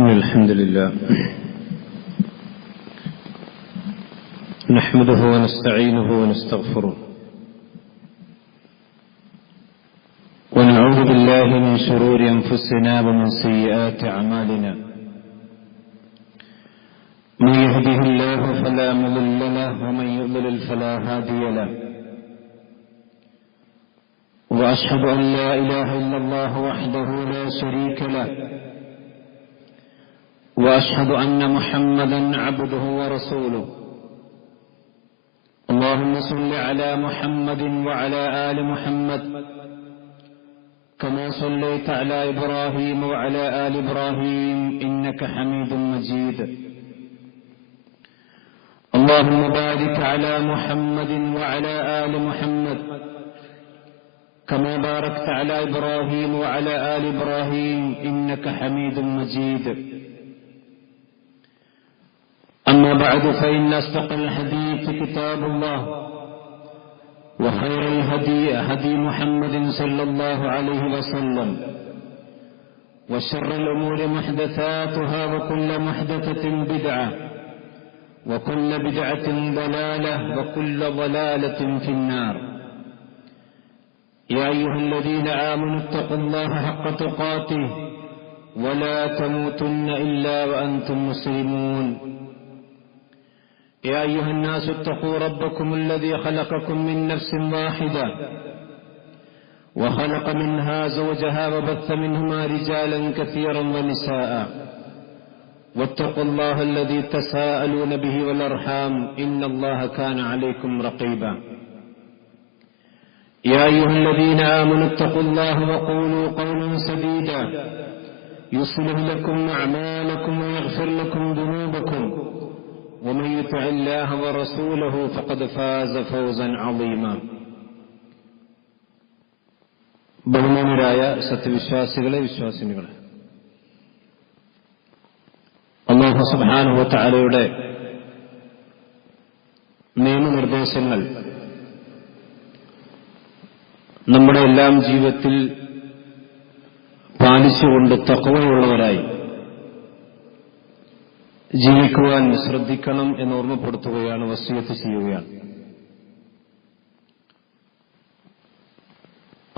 إن الحمد لله نحمده ونستعينه ونستغفره ونعوذ بالله من شرور أنفسنا ومن سيئات أعمالنا من يهده الله فلا مضل له ومن يضلل فلا هادي له وأشهد أن لا إله إلا الله وحده لا شريك له وأشهد أن محمدا عبده ورسوله اللهم صل على محمد وعلى آل محمد كما صليت على إبراهيم وعلى آل إبراهيم إنك حميد مجيد اللهم بارك على محمد وعلى آل محمد كما باركت على إبراهيم وعلى آل إبراهيم إنك حميد مجيد أما بعد فإن أصدق الحديث كتاب الله وخير الهدي هدي محمد صلى الله عليه وسلم وشر الأمور محدثاتها وكل محدثة بدعة وكل بدعة ضلالة وكل ضلالة في النار يا أيها الذين آمنوا اتقوا الله حق تقاته ولا تموتن إلا وأنتم مسلمون يا أيها الناس اتقوا ربكم الذي خلقكم من نفس واحدة وخلق منها زوجها وبث منهما رجالا كثيرا ونساء واتقوا الله الذي تساءلون به والأرحام إن الله كان عليكم رقيبا يا أيها الذين آمنوا اتقوا الله وقولوا قولا سديدا يصلح لكم أعمالكم ويغفر لكم ذنوبكم ومن يطع الله ورسوله فقد فاز فوزا عظيما ബഹുമാനരായ സത്യവിശ്വാസികളെ വിശ്വാസിനികളെ, അല്ലാഹു സുബ്ഹാനഹു വ തആലയുടെ നിയമനിർദ്ദേശങ്ങൾ നമ്മുടെ എല്ലാം ജീവിതത്തിൽ പാലിച്ചുകൊണ്ട് തഖ്വയുള്ളവരായി ജീവിക്കുവാൻ ശ്രദ്ധിക്കണം എന്ന് ഓർമ്മപ്പെടുത്തുകയാണ്, വസിയത്ത് ചെയ്യുകയാണ്.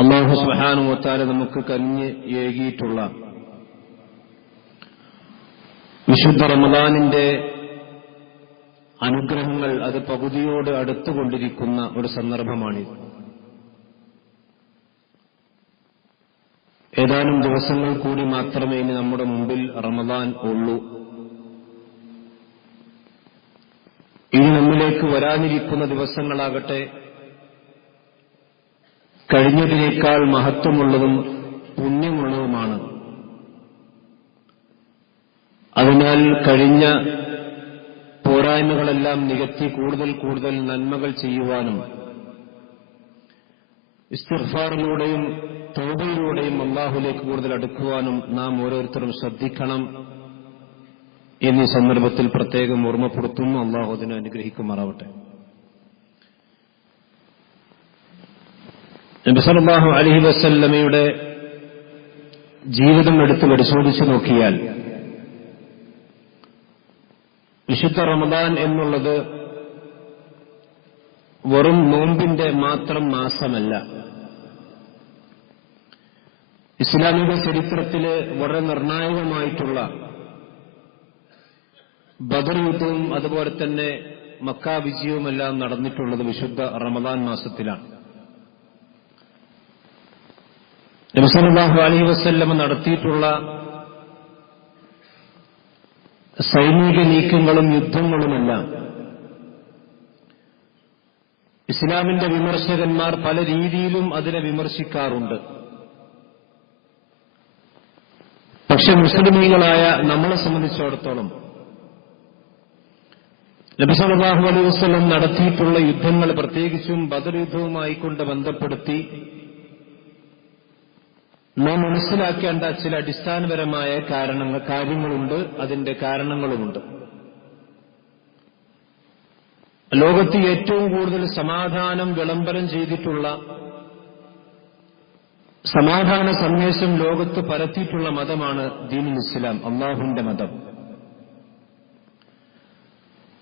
അല്ലാഹു സുബ്ഹാനഹു വ തആല നമുക്ക് കനിഞ്ഞ് ഏകിയിട്ടുള്ള വിശുദ്ധ റമദാനിന്റെ അനുഗ്രഹങ്ങൾ അത് പകുതിയോട് അടുത്തുകൊണ്ടിരിക്കുന്ന ഒരു സന്ദർഭമാണിത്. ഏതാനും ദിവസങ്ങൾ കൂടി മാത്രമേ ഇനി നമ്മുടെ മുമ്പിൽ റമദാൻ ഉള്ളൂ. ഇനി നമ്മിലേക്ക് വരാനിരിക്കുന്ന ദിവസങ്ങളാകട്ടെ കഴിഞ്ഞതിനേക്കാൾ മഹത്വമുള്ളതും പുണ്യമുള്ളതുമാണ്. അതിനാൽ കഴിഞ്ഞ പോരായ്മകളെല്ലാം നികത്തി കൂടുതൽ കൂടുതൽ നന്മകൾ ചെയ്യുവാനും ഇസ്തിഗ്ഫാറിലൂടെയും തൗബയിലൂടെയും അല്ലാഹുവിലേക്ക് കൂടുതൽ അടുക്കുവാനും നാം ഓരോരുത്തരും ശ്രദ്ധിക്കണം എന്നീ സന്ദർഭത്തിൽ പ്രത്യേകം ഓർമ്മപ്പെടുത്തുന്നു. അല്ലാഹു അതിനെ അനുഗ്രഹിക്കുമാറാവട്ടെ. നബി സല്ലല്ലാഹു അലൈഹി വസല്ലമയുടെ ജീവിതം എടുത്ത് പരിശോധിച്ചു നോക്കിയാൽ വിശുദ്ധ റമദാൻ എന്നുള്ളത് വെറും നോമ്പിന്റെ മാത്രം മാസമല്ല. ഇസ്ലാമിക ചരിത്രത്തിലെ വളരെ നിർണായകമായിട്ടുള്ള ബദർ യുദ്ധവും അതുപോലെ തന്നെ മക്ക വിജയവുമെല്ലാം നടന്നിട്ടുള്ളത് വിശുദ്ധ റമദാൻ മാസത്തിലാണ്. നബി സല്ലല്ലാഹു അലൈഹി വസല്ലം നടത്തിയിട്ടുള്ള സൈനിക നീക്കങ്ങളും യുദ്ധങ്ങളുമെല്ലാം ഇസ്ലാമിന്റെ വിമർശകന്മാർ പല രീതിയിലും അതിനെ വിമർശിക്കാറുണ്ട്. പക്ഷെ മുസ്ലിമീങ്ങളായ നമ്മളെ സംബന്ധിച്ചിടത്തോളം നബി സല്ലല്ലാഹു അലൈഹി വസല്ലം നടത്തിയിട്ടുള്ള യുദ്ധങ്ങൾ, പ്രത്യേകിച്ചും ബദർ യുദ്ധവുമായിക്കൊണ്ട് ബന്ധപ്പെടുത്തി നാം മനസ്സിലാക്കേണ്ട ചില അടിസ്ഥാനപരമായ കാര്യങ്ങളുണ്ട്, അതിന്റെ കാരണങ്ങളുമുണ്ട്. ലോകത്ത് ഏറ്റവും കൂടുതൽ സമാധാനം വിളംബരം ചെയ്തിട്ടുള്ള സമാധാന സന്ദേശം ലോകത്ത് പരത്തിയിട്ടുള്ള മതമാണ് ദീനുൽ ഇസ്ലാം, അള്ളാഹുവിന്റെ മതം.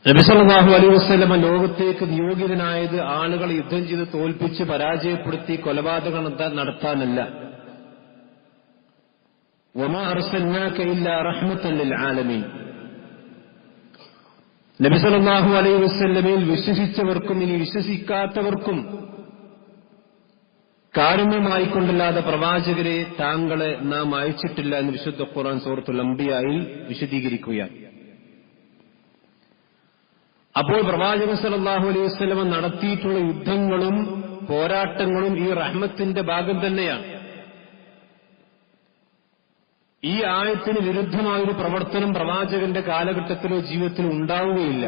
നബി സല്ലല്ലാഹു അലൈഹി വസല്ലമ ലോകത്തേക്ക് നിയോഗിതനായത് ആളുകളെ യുദ്ധം ചെയ്ത് തോൽപ്പിച്ച് പരാജയപ്പെടുത്തി കൊലപാതകം നടത്താനല്ല. വമാ അർസൽനാക ഇല്ലാ റഹ്മത്തൻ ലിൽ ആലമീൻ. നബി സല്ലല്ലാഹു അലൈഹി വസല്ലമയിൽ വിശ്വസിച്ചവർക്കും ഇനി വിശ്വസിക്കാത്തവർക്കും കാരുണ്യമായിക്കൊണ്ടല്ലാതെ പ്രവാചകരെ താങ്കളെ നാം അയച്ചിട്ടില്ല എന്ന് വിശുദ്ധ ഖുർആൻ സൂറത്തുൽ അംബിയായിൽ വിശദീകരിക്കുകയാണ്. അപ്പോൾ പ്രവാചകൻ സല്ലല്ലാഹു അലൈഹി വസല്ലമ നടത്തിയിട്ടുള്ള യുദ്ധങ്ങളും പോരാട്ടങ്ങളും ഈ റഹ്മത്തിന്റെ ഭാഗം തന്നെയാണ്. ഈ ആയത്തിന് വിരുദ്ധമായൊരു പ്രവർത്തനം പ്രവാചകന്റെ കാലഘട്ടത്തിലോ ജീവിതത്തിലോ ഉണ്ടാവുകയില്ല.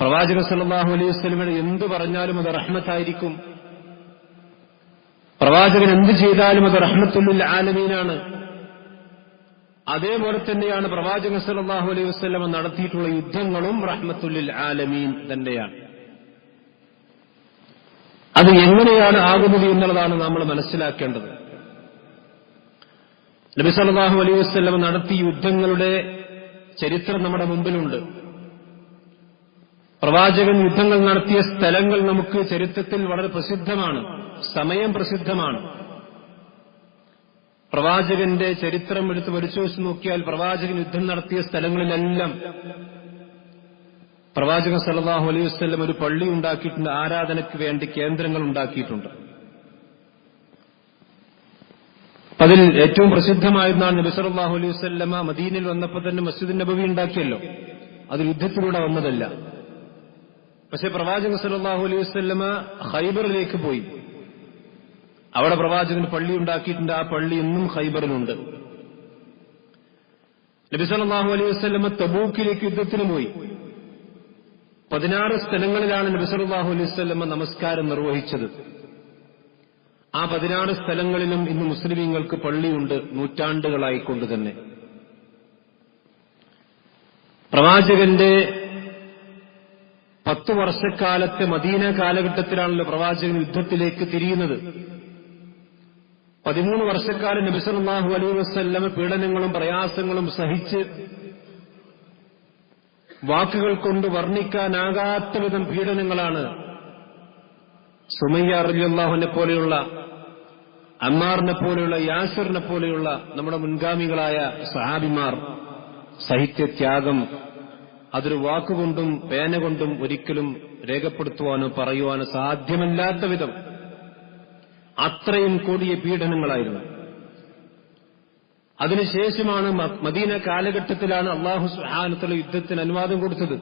പ്രവാചകൻ സല്ലല്ലാഹു അലൈഹി വസല്ലമയുടെ എന്തു പറഞ്ഞാലും അത് റഹ്മത്തായിരിക്കും. പ്രവാചകൻ എന്ത് ചെയ്താലും അത് റഹ്മത്തുൽ ലിൽ ആലമീനാണ്. അതേപോലെ തന്നെയാണ് പ്രവാചകൻ സല്ലല്ലാഹു അലൈഹി വസല്ലമ നടത്തിയിട്ടുള്ള യുദ്ധങ്ങളും റഹ്മത്തുൽ ലിൽ ആലമീൻ തന്നെയാണ്. അത് എങ്ങനെയാണ് ആകുന്നത് എന്നുള്ളതാണ് നമ്മൾ മനസ്സിലാക്കേണ്ടത്. നബി സല്ലല്ലാഹു അലൈഹി വസല്ലമ നടത്തിയ യുദ്ധങ്ങളുടെ ചരിത്രം നമ്മുടെ മുമ്പിലുണ്ട്. പ്രവാചകൻ യുദ്ധങ്ങൾ നടത്തിയ സ്ഥലങ്ങൾ നമുക്ക് ചരിത്രത്തിൽ വളരെ പ്രസിദ്ധമാണ്, സമയം പ്രസിദ്ധമാണ്. പ്രവാചകന്റെ ചരിത്രം എടുത്ത് പരിശോധിച്ച് നോക്കിയാൽ പ്രവാചകൻ യുദ്ധം നടത്തിയ സ്ഥലങ്ങളിലെല്ലാം പ്രവാചകൻ സല്ലല്ലാഹു അലൈഹി വസല്ലം ഒരു പള്ളി ഉണ്ടാക്കിയിട്ടുണ്ട്, ആരാധനയ്ക്ക് വേണ്ടി കേന്ദ്രങ്ങൾ ഉണ്ടാക്കിയിട്ടുണ്ട്. അതിൽ ഏറ്റവും പ്രസിദ്ധമായിരുന്നാണ് നബി സല്ലല്ലാഹു അലൈഹി വസല്ലമ മദീനയിൽ വന്നപ്പോൾ തന്നെ മസ്ജിദ് നബവി ഉണ്ടാക്കിയല്ലോ. അത് യുദ്ധത്തിലൂടെ വന്നതല്ല. പക്ഷെ പ്രവാചകൻ സല്ലല്ലാഹു അലൈഹി വസല്ലമ ഖൈബറിലേക്ക് പോയി. അവിടെ പ്രവാചകൻ പള്ളി ഉണ്ടാക്കിയിട്ടുണ്ട്. ആ പള്ളി ഇന്നും ഖൈബറിലുണ്ട്. നബി സല്ലല്ലാഹു അലൈഹി വസല്ലമ തബൂക്കിലേക്ക് യുദ്ധത്തിന് പോയി. 16 സ്ഥലങ്ങളിലാണ് നബി സല്ലല്ലാഹു അലൈഹി വസല്ലമ നമസ്കാരം നിർവഹിച്ചത്. ആ 16 സ്ഥലങ്ങളിലും ഇന്ന് മുസ്ലിമീങ്ങൾക്ക് പള്ളിയുണ്ട്, നൂറ്റാണ്ടുകളായിക്കൊണ്ട് തന്നെ. പ്രവാചകന്റെ 10 വർഷക്കാലത്തെ മദീന കാലഘട്ടത്തിലാണല്ലോ പ്രവാചകൻ യുദ്ധത്തിലേക്ക് തിരിയുന്നത്. 13 വർഷക്കാലം നബി സല്ലല്ലാഹു അലൈഹി വസല്ലമ പീഡനങ്ങളും പ്രയാസങ്ങളും സഹിച്ച് വാക്കുകൾ കൊണ്ട് വർണ്ണിക്കാനാകാത്ത വിധം പീഡനങ്ങളാണ് സുമയ്യ റളിയല്ലാഹുവിനെ പോലെയുള്ള, അമ്മാറിനെ പോലെയുള്ള, യാസിറിനെ പോലെയുള്ള നമ്മുടെ മുൻഗാമികളായ സഹാബിമാർ സാഹിത്യത്യാഗം അതൊരു വാക്കുകൊണ്ടും പേന കൊണ്ടും ഒരിക്കലും രേഖപ്പെടുത്തുവാനോ പറയുവാനോ സാധ്യമല്ലാത്ത വിധം അത്രയും കൊടിയ പീഡനങ്ങളായിരുന്നു. അതിനുശേഷമാണ് മദീന കാലഘട്ടത്തിലാണ് അല്ലാഹു സുബ്ഹാനഹു വ തആല യുദ്ധത്തിന് അനുവാദം കൊടുത്തത്.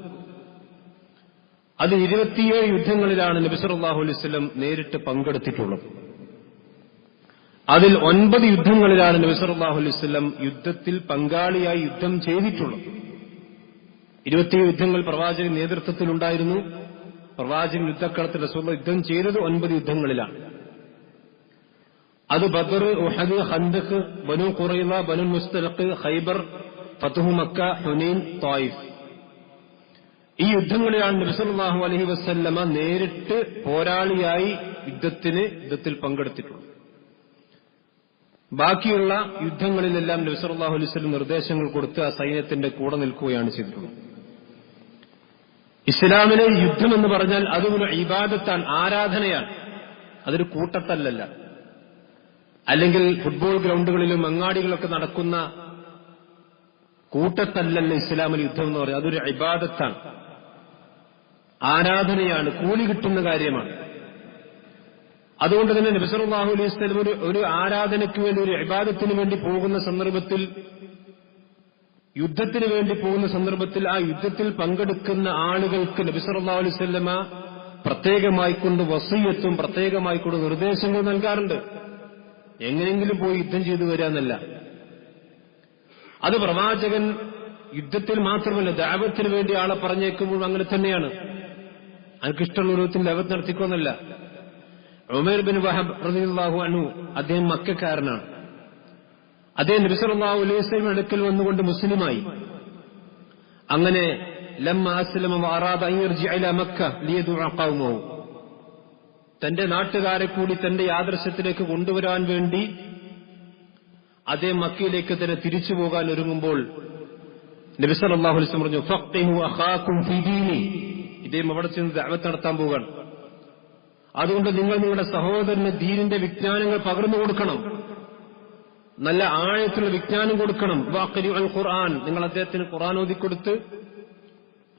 അത് 27 യുദ്ധങ്ങളിലാണ് നബി സല്ലല്ലാഹു അലൈഹി വസല്ലം നേരിട്ട് പങ്കെടുത്തിട്ടുള്ളത്. അതിൽ 9 യുദ്ധങ്ങളിലാണ് നബി സല്ലല്ലാഹു അലൈഹി വസല്ലം യുദ്ധത്തിൽ പങ്കാളിയായി യുദ്ധം ചെയ്തിട്ടുള്ളത്. 27 യുദ്ധങ്ങൾ പ്രവാചകൻ നേതൃത്വത്തിലുണ്ടായിരുന്നു. പ്രവാചകൻ യുദ്ധക്കളത്തിൽ റസൂലുള്ളാഹി യുദ്ധം ചെയ്തത് 9 യുദ്ധങ്ങളിലാണ്. അത് ബദർ, ഉഹദ്, ഖന്ദഖ്, ബനു ഖുറൈള, ബനു മുസ്തലഖ്, ഖൈബർ, ഫത്ഹു മക്ക, ഹുനൈൻ, ത്വായിഫ്. ഈ യുദ്ധങ്ങളിലാണ് നബി സല്ലല്ലാഹു അലൈഹി വസല്ലമ നേരിട്ട് പോരാളിയായി യുദ്ധത്തിൽ പങ്കെടുത്തിട്ടുള്ളത്. ബാക്കിയുള്ള യുദ്ധങ്ങളിലെല്ലാം നബി സല്ലല്ലാഹു അലൈഹി വസല്ലം നിർദ്ദേശങ്ങൾ കൊടുത്ത് ആ സൈന്യത്തിന്റെ കൂടെ നിൽക്കുകയാണ് ചെയ്തിട്ടുള്ളത്. ഇസ്ലാമിലെ യുദ്ധം എന്ന് പറഞ്ഞാൽ അതൊരു ഇബാദത്താണ്, ആരാധനയാണ്. അതൊരു കൂട്ടത്തല്ലല്ല. അല്ലെങ്കിൽ ഫുട്ബോൾ ഗ്രൗണ്ടുകളിലും അങ്ങാടികളൊക്കെ നടക്കുന്ന കൂട്ടത്തല്ലല്ല ഇസ്ലാമിൽ യുദ്ധം എന്ന് പറയുന്നത്. അതൊരു ഇബാദത്താണ്, ആരാധനയാണ്, കൂലി കിട്ടുന്ന കാര്യമാണ്. അതുകൊണ്ട് തന്നെ നബി സല്ലല്ലാഹു അലൈഹി വസല്ലം ഒരു ആരാധനയ്ക്ക് വേണ്ടി, ഒരു ഇബാദത്തിന് വേണ്ടി പോകുന്ന സന്ദർഭത്തിൽ, യുദ്ധത്തിന് വേണ്ടി പോകുന്ന സന്ദർഭത്തിൽ ആ യുദ്ധത്തിൽ പങ്കെടുക്കുന്ന ആളുകൾക്ക് നബി സല്ലല്ലാഹു അലൈഹി വസല്ലമ പ്രത്യേകമായിക്കൊണ്ട് വസിയ്യത്തും പ്രത്യേകമായിക്കൊണ്ട് നിർദ്ദേശങ്ങൾ നൽകാറുണ്ട്. എങ്ങനെയെങ്കിലും പോയി യുദ്ധം ചെയ്തു വരാന്നല്ല. അത് പ്രവാചകൻ യുദ്ധത്തിൽ മാത്രമല്ല, ദഅവത്തിന് വേണ്ടി ആളെ പറഞ്ഞേക്കുമ്പോൾ അങ്ങനെ തന്നെയാണ്. അനക്കിഷ്ടമുള്ള രൂപത്തിൽ ദഅവത്ത് നടത്തിക്കൊന്നല്ല. ഉമൈർ ബിൻ വഹബ് റളിയല്ലാഹു അൻഹു അദ്ദേഹം മക്കക്കാരനാണ്. അദ്ദേഹം നബി സല്ലല്ലാഹു അലൈഹി വസല്ലം അടുക്കൽ വന്നുകൊണ്ട് മുസ്ലിമായി. അങ്ങനെ ലമ്മ അസ്ലമ വഅറാദ അൻ യർജിഅ ഇലാ മക്ക ലിയദുഅ ഖൗമഹു, തന്റെ നാട്ടുകാരെ കൂടി തന്റെ ആദർശത്തിലേക്ക് കൊണ്ടുവരാൻ വേണ്ടി അതേ മക്കയിലേക്ക് തന്നെ തിരിച്ചു പോകാൻ ഒരുങ്ങുമ്പോൾ നബി സല്ലല്ലാഹു അലൈഹി വസല്ലം പറഞ്ഞു, ഫഖ്ഹിഹു അഖാകും ഫീ ദീനി. ഇദ്ദേഹം അവിടെ ചെന്ന് ദഅവത്ത് നടത്താൻ പോവുകയാണ്. അതുകൊണ്ട് നിങ്ങൾ നിങ്ങളുടെ സഹോദരന് ദീനിന്റെ വിജ്ഞാനങ്ങൾ പകർന്നു കൊടുക്കണം, നല്ല ആഴത്തുള്ള വിജ്ഞാനം കൊടുക്കണം. വഖരിഉൽ ഖുർആൻ, നിങ്ങൾ അദ്ദേഹത്തിന് ഖുർആൻ ഓതിക്കൊടുത്ത്,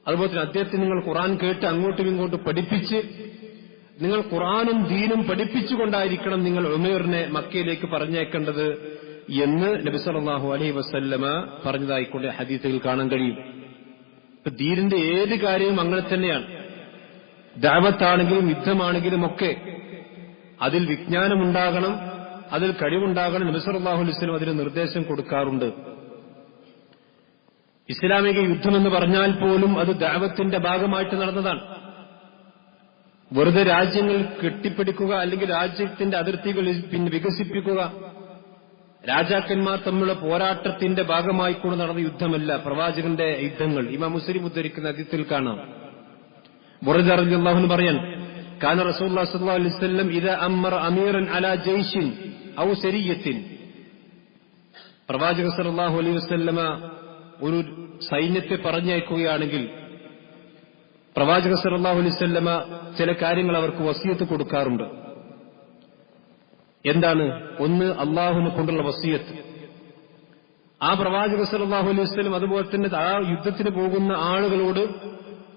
അതുപോലെ തന്നെ അദ്ദേഹത്തിന് നിങ്ങൾ ഖുർആൻ കേട്ട് അങ്ങോട്ടും ഇങ്ങോട്ടും പഠിപ്പിച്ച്, നിങ്ങൾ ഖുർആനും ദീനും പഠിപ്പിച്ചുകൊണ്ടായിരിക്കണം നിങ്ങൾ ഉമൈറിനെ മക്കയിലേക്ക് പറഞ്ഞേക്കേണ്ടത് എന്ന് നബി സല്ലല്ലാഹു അലൈഹി വസല്ലമ പറഞ്ഞതായിക്കൊണ്ട് ഹദീസുകൾ കാണാൻ കഴിയും. ഇപ്പൊ ദീനിന്റെ ഏത് കാര്യവും അങ്ങനെ തന്നെയാണ്. ദഅവത്താണെങ്കിലും യുദ്ധമാണെങ്കിലും ഒക്കെ അതിൽ വിജ്ഞാനമുണ്ടാകണം, അതിൽ കഴിവുണ്ടാകണം. നബി സല്ലല്ലാഹു അലൈഹി വസല്ലം അതിന് നിർദ്ദേശം കൊടുക്കാറുണ്ട്. ഇസ്ലാമിക യുദ്ധമെന്ന് പറഞ്ഞാൽ പോലും അത് ദഅവത്തിന്റെ ഭാഗമായിട്ട് നടന്നതാണ്. വെറുതെ രാജ്യങ്ങൾ കെട്ടിപ്പിടിക്കുക അല്ലെങ്കിൽ രാജ്യത്തിന്റെ അതിർത്തികൾ വികസിപ്പിക്കുക, രാജാക്കന്മാർ തമ്മിലുള്ള പോരാട്ടത്തിന്റെ ഭാഗമായിക്കൊണ്ട് നടന്ന യുദ്ധമല്ല പ്രവാചകന്റെ യുദ്ധങ്ങൾ. ഇമാം മുസ്ലിം ഉദ്ധരിക്കുന്ന ഹദീസിൽ കാണാം, ബുറൈദ റളിയല്ലാഹു അൻഹു പറയാൻ, കാന റസൂലുള്ളാഹി സ്വല്ലല്ലാഹു അലൈഹി വസല്ലം ഇദാ അമറ അമീറൻ അലാ ജയ്ഷിൻ ഔ സരിയത്തിൻ, പ്രവാചകൻ സ്വല്ലല്ലാഹു അലൈഹി വസല്ലമ ഒരു സൈന്യത്തെ പറഞ്ഞയക്കുകയാണെങ്കിൽ പ്രവാചകൻ സ്വല്ലല്ലാഹു അലൈഹി വസല്ലമ ചില കാര്യങ്ങൾ അവർക്ക് വസിയത്ത് കൊടുക്കാറുണ്ട്. എന്താണ്? ഒന്ന്, അള്ളാഹുവിനെ കൊണ്ടുള്ള വസിയത്ത്. ആ പ്രവാചകൻ സ്വല്ലല്ലാഹു അലൈഹി വസല്ലം അതുപോലെ തന്നെ ആ യുദ്ധത്തിന് പോകുന്ന ആളുകളോട്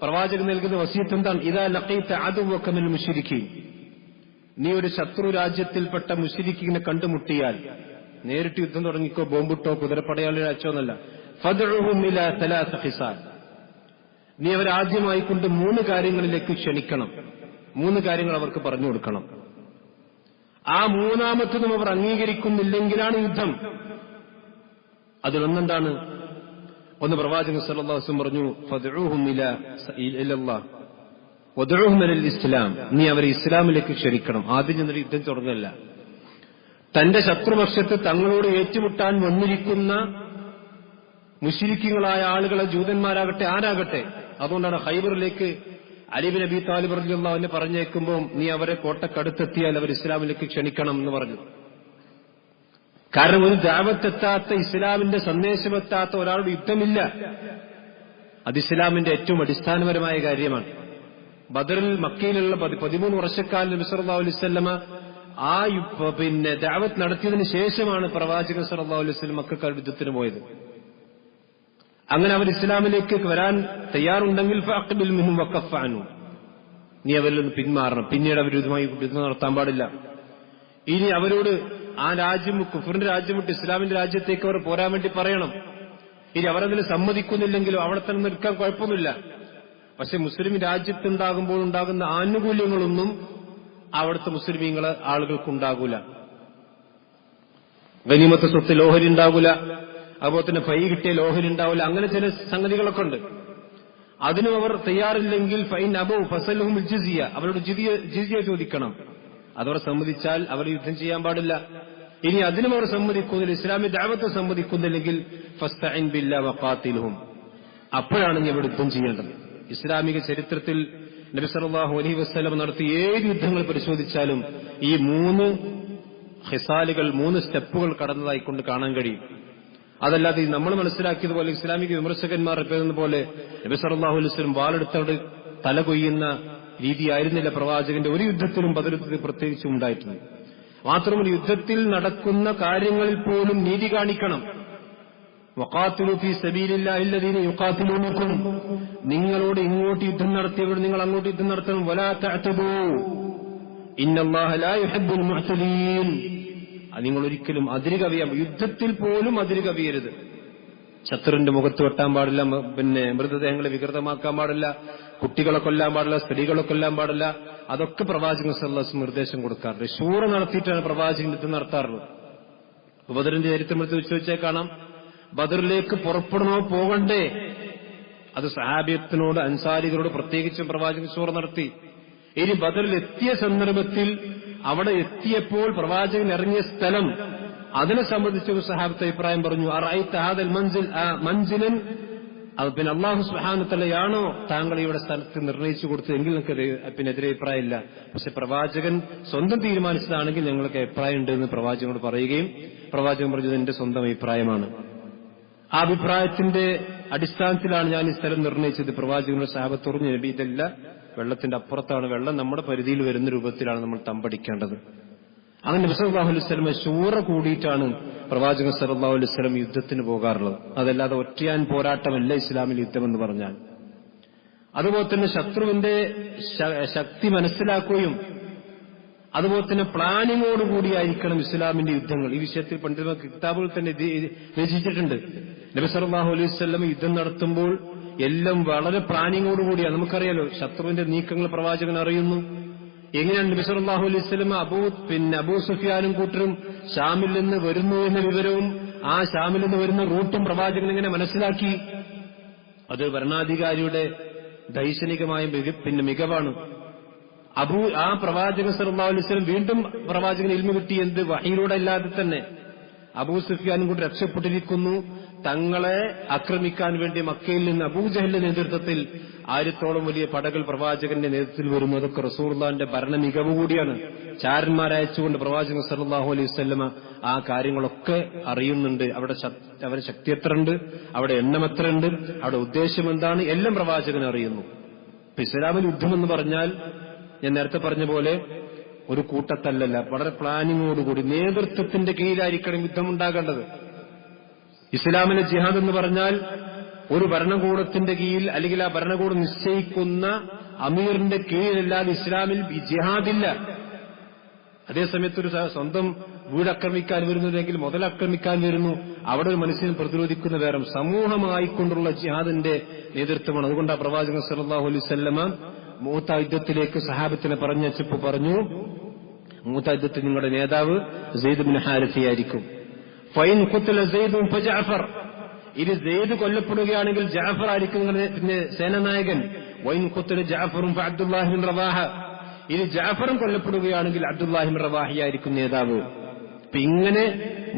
പ്രവാചകൻ നൽകുന്ന വസിയത്ത് എന്താണ്? ഇദാ ലഖീത അദുവക മിനൽ മുശ്രിക്കീൻ, നീ ഒരു ശത്രു രാജ്യത്തിൽപ്പെട്ട മുശ്രിക്കിനെ കണ്ടുമുട്ടിയാൽ നേരിട്ട് യുദ്ധം തുടങ്ങിക്കോ, ബോംബിട്ടോ കുതിരപ്പടയാളികളെ അയച്ചോന്നല്ല. ഫദ്ഉഹും ഇലാ സലാസ ഖിസാൽ, നീ അവരെ ആദ്യമായി കൊണ്ട് 3 കാര്യങ്ങളിലേക്ക് ക്ഷണിക്കണം, 3 കാര്യങ്ങൾ അവർക്ക് പറഞ്ഞു കൊടുക്കണം. ആ മൂന്നാമത്തതും അവർ അംഗീകരിക്കുന്നില്ലെങ്കിലാണ് യുദ്ധം. അതിലൊന്നെന്താണ്? ഒന്ന്, പ്രവാചകൻ സല്ലല്ലാഹു അലൈഹി വസല്ലം പറഞ്ഞു, ഫദ്ഉഹും ഇലല്ലാഹ് വദ്ഉഹും ഇലൽ ഇസ്ലാം, നീ അവരെ ഇസ്ലാമിലേക്ക് ക്ഷണിക്കണം. ആദ്യം ചെന്നൊരു യുദ്ധം തുടങ്ങല്ല. തന്റെ ശത്രുപക്ഷത്ത് തങ്ങളോട് ഏറ്റുമുട്ടാൻ വന്നിരിക്കുന്ന മുശ്രിക്കുകളായ ആളുകളെ, ജൂതന്മാരാകട്ടെ ആരാകട്ടെ, അതുകൊണ്ടാണ് ഖൈബറിലേക്ക് അലി ഇബ്നു അബീ താലിബ് റളിയല്ലാഹു അൻഹു പറഞ്ഞേക്കുമ്പോൾ നീ അവരെ കോട്ടക്കടുത്തെത്തിയാൽ അവർ ഇസ്ലാമിലേക്ക് ക്ഷണിക്കണം എന്ന് പറഞ്ഞു. കാരണം ഒരു ദഅവത്തെത്താത്ത, ഇസ്ലാമിന്റെ സന്ദേശമെത്താത്ത ഒരാളുടെ യുദ്ധമില്ല. അത് ഇസ്ലാമിന്റെ ഏറ്റവും അടിസ്ഥാനപരമായ കാര്യമാണ്. ബദറിൽ മക്കയിലുള്ള 13 വർഷക്കാലം നബി സല്ലല്ലാഹു അലൈഹി വസല്ലമ ആ ദഅവത്ത് നടത്തിയതിനു ശേഷമാണ് പ്രവാചകൻ സല്ലല്ലാഹു അലൈഹി വസല്ലം മക്കക്കാരുടെ യുദ്ധത്തിന് പോയത്. അങ്ങനെ അവർ ഇസ്ലാമിലേക്ക് വരാൻ തയ്യാറുണ്ടെങ്കിൽ ഫഅഖ്ബിൽ മിൻഹും വകഫ അൻഹു, നീ അവരിൽ നിന്ന് പിന്മാറണം. പിന്നീട് അവരുമായി യുദ്ധം നടത്താൻ പാടില്ല. ഇനി അവരോട് ആ രാജ്യം, കുഫറിന്റെ രാജ്യം വിട്ട് ഇസ്ലാമിന്റെ രാജ്യത്തേക്ക് അവർ പോരാൻ വേണ്ടി പറയണം. ഇനി അവരതിൽ സമ്മതിക്കുന്നില്ലെങ്കിലും അവിടെ തന്നെ നിൽക്കാൻ കുഴപ്പമില്ല. പക്ഷെ മുസ്ലിം രാജ്യത്തുണ്ടാകുമ്പോൾ ഉണ്ടാകുന്ന ആനുകൂല്യങ്ങളൊന്നും അവിടുത്തെ മുസ്ലിമീങ്ങളെ ആളുകൾക്കുണ്ടാകൂല. ഗനീമത്ത് സ്വത്ത് ലോഹരി ഉണ്ടാകൂല, അതുപോലെ തന്നെ ഫൈ കിട്ടിയ ലോഹരി ഉണ്ടാവില്ല. അങ്ങനെ ചില സംഗതികളൊക്കെ ഉണ്ട്. അതിനും അവർ തയ്യാറില്ലെങ്കിൽ ഫൈൻ അബൂ ഫസലുഹും ജിസിയ, അവരോട് ജിസിയ ചോദിക്കണം. അതവർ സമ്മതിച്ചാൽ അവർ യുദ്ധം ചെയ്യാൻ പാടില്ല. ഇനി അതിനും അവർ സമ്മതിക്കുന്നില്ല, ഇസ്ലാമിക ദഅവത്ത് സമ്മതിക്കുന്നില്ലെങ്കിൽ ഫസ്തഇൻ ബില്ലാഹി വഖാതിൽഹും, അപ്പോഴാണ് നീ അവിടെ യുദ്ധം ചെയ്യേണ്ടത്. ഇസ്ലാമിക ചരിത്രത്തിൽ നബി സല്ലല്ലാഹു അലൈഹി വസല്ലം നടത്തിയ ഏത് യുദ്ധങ്ങൾ പരിശോധിച്ചാലും ഈ 3 ഖിസാലുകൾ, 3 സ്റ്റെപ്പുകൾ കടന്നതായിക്കൊണ്ട് കാണാൻ കഴിയും. അതല്ലാതെ നമ്മൾ മനസ്സിലാക്കിയതുപോലെ ഇസ്ലാമിക വിമർശകന്മാർ പറയുന്ന പോലെ നബി സല്ലല്ലാഹു അലൈഹി വസല്ലം വാളെടുത്തോട് തല കൊയ്യുന്ന രീതിയായിരുന്നില്ല പ്രവാചകന്റെ ഒരു യുദ്ധത്തിലും, ബദർ യുദ്ധത്തിൽ പ്രത്യേകിച്ചും ഉണ്ടായിട്ടുണ്ട്. മാത്രമല്ല യുദ്ധത്തിൽ നടക്കുന്ന കാര്യങ്ങളിൽ പോലും നീതി കാണിക്കണം. വഖാതിലു ഫീ സബീലില്ലാഹി അല്ലദീന യുഖാതിലൂനകും, നിങ്ങളോട് ഇങ്ങോട്ട് യുദ്ധം നടത്തിയവർ നിങ്ങൾ അങ്ങോട്ട് യുദ്ധം നടത്തണം. വലാ തഅതദൂ ഇന്നല്ലാഹ ലാ യുഹിബ്ബുൽ മുഅ്തദീൻ, നിങ്ങൾ ഒരിക്കലും അതിരുകവിയാൻ, യുദ്ധത്തിൽ പോലും അതിരുകവിയരുത്. ശത്രുവിന്റെ മുഖത്ത് വെട്ടാൻ പാടില്ല, മൃതദേഹങ്ങളെ വികൃതമാക്കാൻ പാടില്ല, കുട്ടികളെ കൊല്ലാൻ പാടില്ല, സ്ത്രീകളെ കൊല്ലാൻ പാടില്ല. അതൊക്കെ പ്രവാചകൻ സല്ലല്ലാഹു അലൈഹി വസല്ലം നിർദ്ദേശം കൊടുക്കാറുണ്ട്. ശൂറ നടത്തിയിട്ടാണ് പ്രവാചകൻ യുദ്ധം നടത്താറുള്ളത്. ബദറിന്റെ ചരിത്രം എടുത്ത് വിശ്വസിച്ചാൽ കാണാം, ബദറിലേക്ക് പുറപ്പെടണോ പോകണ്ടേ, അത് സഹാബിയത്തിനോട്, അൻസാരികളോട് പ്രത്യേകിച്ചും പ്രവാചകൻ ശൂറ നടത്തി. ഇനി ബദറിൽ എത്തിയ സന്ദർഭത്തിൽ അവിടെ എത്തിയപ്പോൾ പ്രവാചകൻ ഇറങ്ങിയ സ്ഥലം, അതിനെ സംബന്ധിച്ച് ഒരു സഹാബത്ത് അഭിപ്രായം പറഞ്ഞു, അറഅയ്ത ഹാദൽ മൻസിലൻ അത് പിന്നെ അല്ലാഹു സുബ്ഹാനഹു വ തആലയാണോ താങ്കൾ ഇവിടെ സ്ഥലത്ത് നിർണയിച്ചു കൊടുത്തത് എങ്കിൽ നിങ്ങൾക്ക് എതിരെ അഭിപ്രായമില്ല. പക്ഷെ പ്രവാചകൻ സ്വന്തം തീരുമാനിച്ചതാണെങ്കിൽ ഞങ്ങൾക്ക് അഭിപ്രായം ഉണ്ട് എന്ന് പ്രവാചകനോട് പറയുകയും പ്രവാചകൻ പറഞ്ഞത് എന്റെ സ്വന്തം അഭിപ്രായമാണ്. ആ അഭിപ്രായത്തിന്റെ അടിസ്ഥാനത്തിലാണ് ഞാൻ ഈ സ്ഥലം നിർണയിച്ചത്. പ്രവാചകന്റെ സഹാബത്ത് പറഞ്ഞു, നബി ഇതല്ല, വെള്ളത്തിന്റെ അപ്പുറത്താണ്, വെള്ളം നമ്മുടെ പരിധിയിൽ വരുന്ന രൂപത്തിലാണ് നമ്മൾ തമ്പടിക്കേണ്ടത്. അങ്ങനെ നബി സല്ലല്ലാഹു അലൈഹി വസല്ലം ശൂറ കൂടിയിട്ടാണ് പ്രവാചകൻ സല്ലല്ലാഹു അലൈഹി വസല്ലം യുദ്ധത്തിന് പോകാറുള്ളത്. അതല്ലാതെ ഒറ്റയാൻ പോരാട്ടമല്ല ഇസ്ലാമിൽ യുദ്ധമെന്ന് പറഞ്ഞാൽ. അതുപോലെ തന്നെ ശത്രുവിന്റെ ശക്തി മനസ്സിലാക്കുകയും അതുപോലെ തന്നെ പ്ലാനിങ്ങോടുകൂടിയായിരിക്കണം ഇസ്ലാമിന്റെ യുദ്ധങ്ങൾ. ഈ വിഷയത്തിൽ പണ്ഡിതന്മാർ കിതാബുകൾ തന്നെ രചിച്ചിട്ടുണ്ട്. നബി സല്ലല്ലാഹു അലൈഹി വസല്ലം യുദ്ധം നടത്തുമ്പോൾ എല്ലാം വളരെ പ്ലാനിങ്ങോടുകൂടിയാണ്. നമുക്കറിയാലോ, ശത്രുവിന്റെ നീക്കങ്ങൾ പ്രവാചകൻ അറിയുന്നു. എങ്ങനെയാണ് നബി സല്ലല്ലാഹു അലൈഹി വസല്ലം അബൂ സുഫിയാനും കൂട്ടരും ഷാമിൽ നിന്ന് വരുന്നു എന്ന വിവരവും ആ ഷാമിൽ നിന്ന് വരുന്ന റൂട്ടും പ്രവാചകൻ എങ്ങനെ മനസ്സിലാക്കി? അത് ഭരണാധികാരിയുടെ ദൈക്ഷണികമായ മികവാണ്. ആ പ്രവാചകൻ സല്ലല്ലാഹു അലൈഹി വസല്ലം വീണ്ടും പ്രവാചകന് ഇൽമു കിട്ടി. എന്ത്? വഹയിലൂടെ അല്ലാതെ തന്നെ. അബൂ സുഫിയാനും കൂടി രക്ഷപ്പെട്ടിരിക്കുന്നു. തങ്ങളെ ആക്രമിക്കാൻ വേണ്ടി മക്കയിൽ നിന്ന് അബൂജഹലിന്റെ നേതൃത്വത്തിൽ 1000-ഓളം വലിയ പടകൾ പ്രവാചകന്റെ നേതൃത്വത്തിൽ വരുന്നു. അതൊക്കെ റസൂലുള്ളാഹിന്റെ ഭരണ മികവ് കൂടിയാണ്. ചാരന്മാരയച്ചുകൊണ്ട് പ്രവാചകൻ സല്ലല്ലാഹു അലൈഹി വസല്ലമ ആ കാര്യങ്ങളൊക്കെ അറിയുന്നുണ്ട്. അവരുടെ ശക്തി എത്രയുണ്ട്, അവിടെ എണ്ണം എത്രയുണ്ട്, അവിടെ ഉദ്ദേശം എന്താണ്, എല്ലാം പ്രവാചകൻ അറിയുന്നു. ഇസ്ലാമിൽ യുദ്ധമെന്ന് പറഞ്ഞാൽ ഞാൻ നേരത്തെ പറഞ്ഞ പോലെ ഒരു കൂട്ടത്തല്ലല്ല, വളരെ പ്ലാനിങ്ങോടുകൂടി നേതൃത്വത്തിന്റെ കീഴിലായിരിക്കണം യുദ്ധമുണ്ടാകേണ്ടത്. ഇസ്ലാമിലെ ജിഹാദ് എന്ന് പറഞ്ഞാൽ ഒരു ഭരണകൂടത്തിന്റെ കീഴിൽ, അല്ലെങ്കിൽ ആ ഭരണകൂടം നിശ്ചയിക്കുന്ന അമീറിന്റെ കീഴിലല്ലാതെ ഇസ്ലാമിൽ ജിഹാദില്ല. അതേസമയത്ത് ഒരു സ്വന്തം വീട് ആക്രമിക്കാൻ വരുന്നുണ്ടെങ്കിൽ മുതലാക്രമിക്കാൻ വരുന്നു, അവിടെ ഒരു മനുഷ്യൻ പ്രതിരോധിക്കുന്ന വേറെ സമൂഹമായിക്കൊണ്ടുള്ള ജിഹാദിന്റെ നേതൃത്വമാണ്. അതുകൊണ്ട് ആ പ്രവാചകൻ സല്ലല്ലാഹു അലൈഹി വസല്ലമ മൂത്ത യുദ്ധത്തിലേക്ക് സഹാബത്തിനെ പറഞ്ഞപ്പോൾ പറഞ്ഞു, മൂത്ത യുദ്ധത്തിൽ നിങ്ങളുടെ നേതാവ് സെയ്ദ് ബിൻ ഹാരിസയായിരിക്കും. ഫൈൻ ഖുത്ല സെയ്ദുൻ ഫജഅഫർ, ഇത് സെയ്ദ് കൊല്ലപ്പെടുകയാണെങ്കിൽ ജഅഫർ ആയിരിക്കും പിന്നെ സേനാനായകൻ. വൈൻ ഖുത്ല ജഅഫറുൻ ഫഅബ്ദുല്ലാഹി ബിൻ റവാഹ, ഇത് ജഅഫറും കൊല്ലപ്പെടുകയാണെങ്കിൽ അബ്ദുല്ലാഹി ബിൻ റവാഹയായിരിക്കും നേതാവ്. അപ്പൊ ഇങ്ങനെ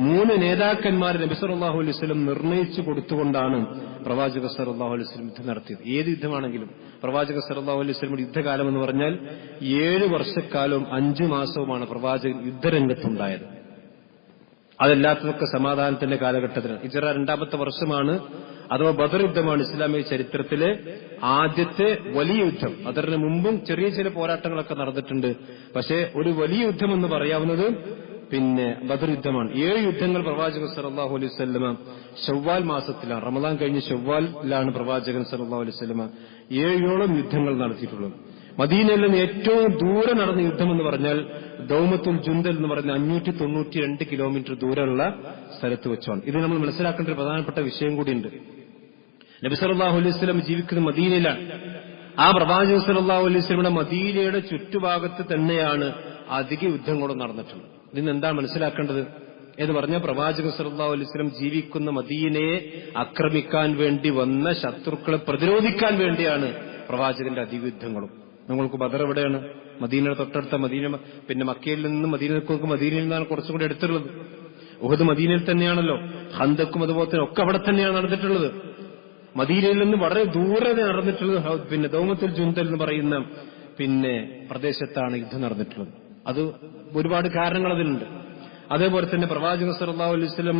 3 നേതാക്കന്മാരെ നബി സല്ലല്ലാഹു അലൈഹി വസല്ലം നിർണയിച്ചു കൊടുത്തുകൊണ്ടാണ് പ്രവാചകൻ സല്ലല്ലാഹു അലൈഹി വസല്ലം യുദ്ധം നടത്തിയത്. ഏത് യുദ്ധമാണെങ്കിലും പ്രവാചകൻ സല്ലല്ലാഹു അലൈഹി വസല്ലം യുദ്ധകാലം എന്ന് പറഞ്ഞാൽ 7 വർഷക്കാലവും 5 മാസവുമാണ് പ്രവാചകൻ യുദ്ധരംഗത്തുണ്ടായത്. അതല്ലാത്തതൊക്കെ സമാധാനത്തിന്റെ കാലഘട്ടത്തിലാണ്. ഹിജ്റ 2ാമത്തെ വർഷമാണ്, അഥവാ ബദർ യുദ്ധമാണ് ഇസ്ലാമിക ചരിത്രത്തിലെ ആദ്യത്തെ വലിയ യുദ്ധം. അതിന് മുമ്പും ചെറിയ ചില പോരാട്ടങ്ങളൊക്കെ നടന്നിട്ടുണ്ട്. പക്ഷേ ഒരു വലിയ യുദ്ധം എന്ന് പറയാവുന്നത് പിന്നെ ബദർ യുദ്ധമാണ്. 7 യുദ്ധങ്ങൾ പ്രവാചകൻ സല്ലല്ലാഹു അലൈഹി വസല്ലമ ശവ്വാൽ മാസത്തിലാണ്, റമദാൻ കഴിഞ്ഞ് ശവ്വാലിലാണ് പ്രവാചകൻ സല്ലല്ലാഹു അലൈഹി വസല്ലമ 7ഓളം യുദ്ധങ്ങൾ നടത്തിയിട്ടുള്ളത്. മദീനയിൽ നിന്ന് ഏറ്റവും ദൂരെ നടന്ന യുദ്ധം എന്ന് പറഞ്ഞാൽ ദൗമത്തുൽ ജുന്ദൽ എന്ന് പറയുന്ന 592 കിലോമീറ്റർ ദൂരമുള്ള സ്ഥലത്ത് വെച്ചാണ്. ഇത് നമ്മൾ മനസ്സിലാക്കേണ്ട ഒരു പ്രധാനപ്പെട്ട വിഷയം കൂടിയുണ്ട്. നബി സല്ലല്ലാഹു അലൈഹി വസല്ലം ജീവിക്കുന്നത് മദീനയിലാണ്. ആ പ്രവാചകൻ സല്ലല്ലാഹു അലൈഹി വസല്ലമയുടെ മദീനയുടെ ചുറ്റുഭാഗത്ത് തന്നെയാണ് അധിക യുദ്ധങ്ങളും നടന്നിട്ടുള്ളത്. ഇതിന് എന്താണ് മനസ്സിലാക്കേണ്ടത് എന്ന് പറഞ്ഞാൽ, പ്രവാചകൻ സല്ലല്ലാഹു അലൈഹി വസല്ലം ജീവിക്കുന്ന മദീനയെ ആക്രമിക്കാൻ വേണ്ടി വന്ന ശത്രുക്കളെ പ്രതിരോധിക്കാൻ വേണ്ടിയാണ് പ്രവാചകന്റെ അധിക യുദ്ധങ്ങളും. നിങ്ങൾക്ക് ബദർ എവിടെയാണ്? മദീനയുടെ തൊട്ടടുത്ത മദീന, പിന്നെ മക്കയിൽ നിന്ന് മദീനയിൽ നിന്നാണ് കുറച്ചും കൂടി എടുത്തുള്ളത്. ഉഹദ് മദീനയിൽ തന്നെയാണല്ലോ. ഖന്തക്കും അതുപോലെ തന്നെ ഒക്കെ അവിടെ തന്നെയാണ് നടന്നിട്ടുള്ളത്. മദീനയിൽ നിന്ന് വളരെ ദൂരെ നടന്നിട്ടുള്ളത് പിന്നെ ദൗമത്തുൽ ജുന്ദൽ എന്ന് പറയുന്ന പിന്നെ പ്രദേശത്താണ് യുദ്ധം നടന്നിട്ടുള്ളത്. അത് ഒരുപാട് കാരണങ്ങൾ അതിലുണ്ട്. അതേപോലെ തന്നെ പ്രവാചകൻ സല്ലല്ലാഹു അലൈഹി വസല്ലം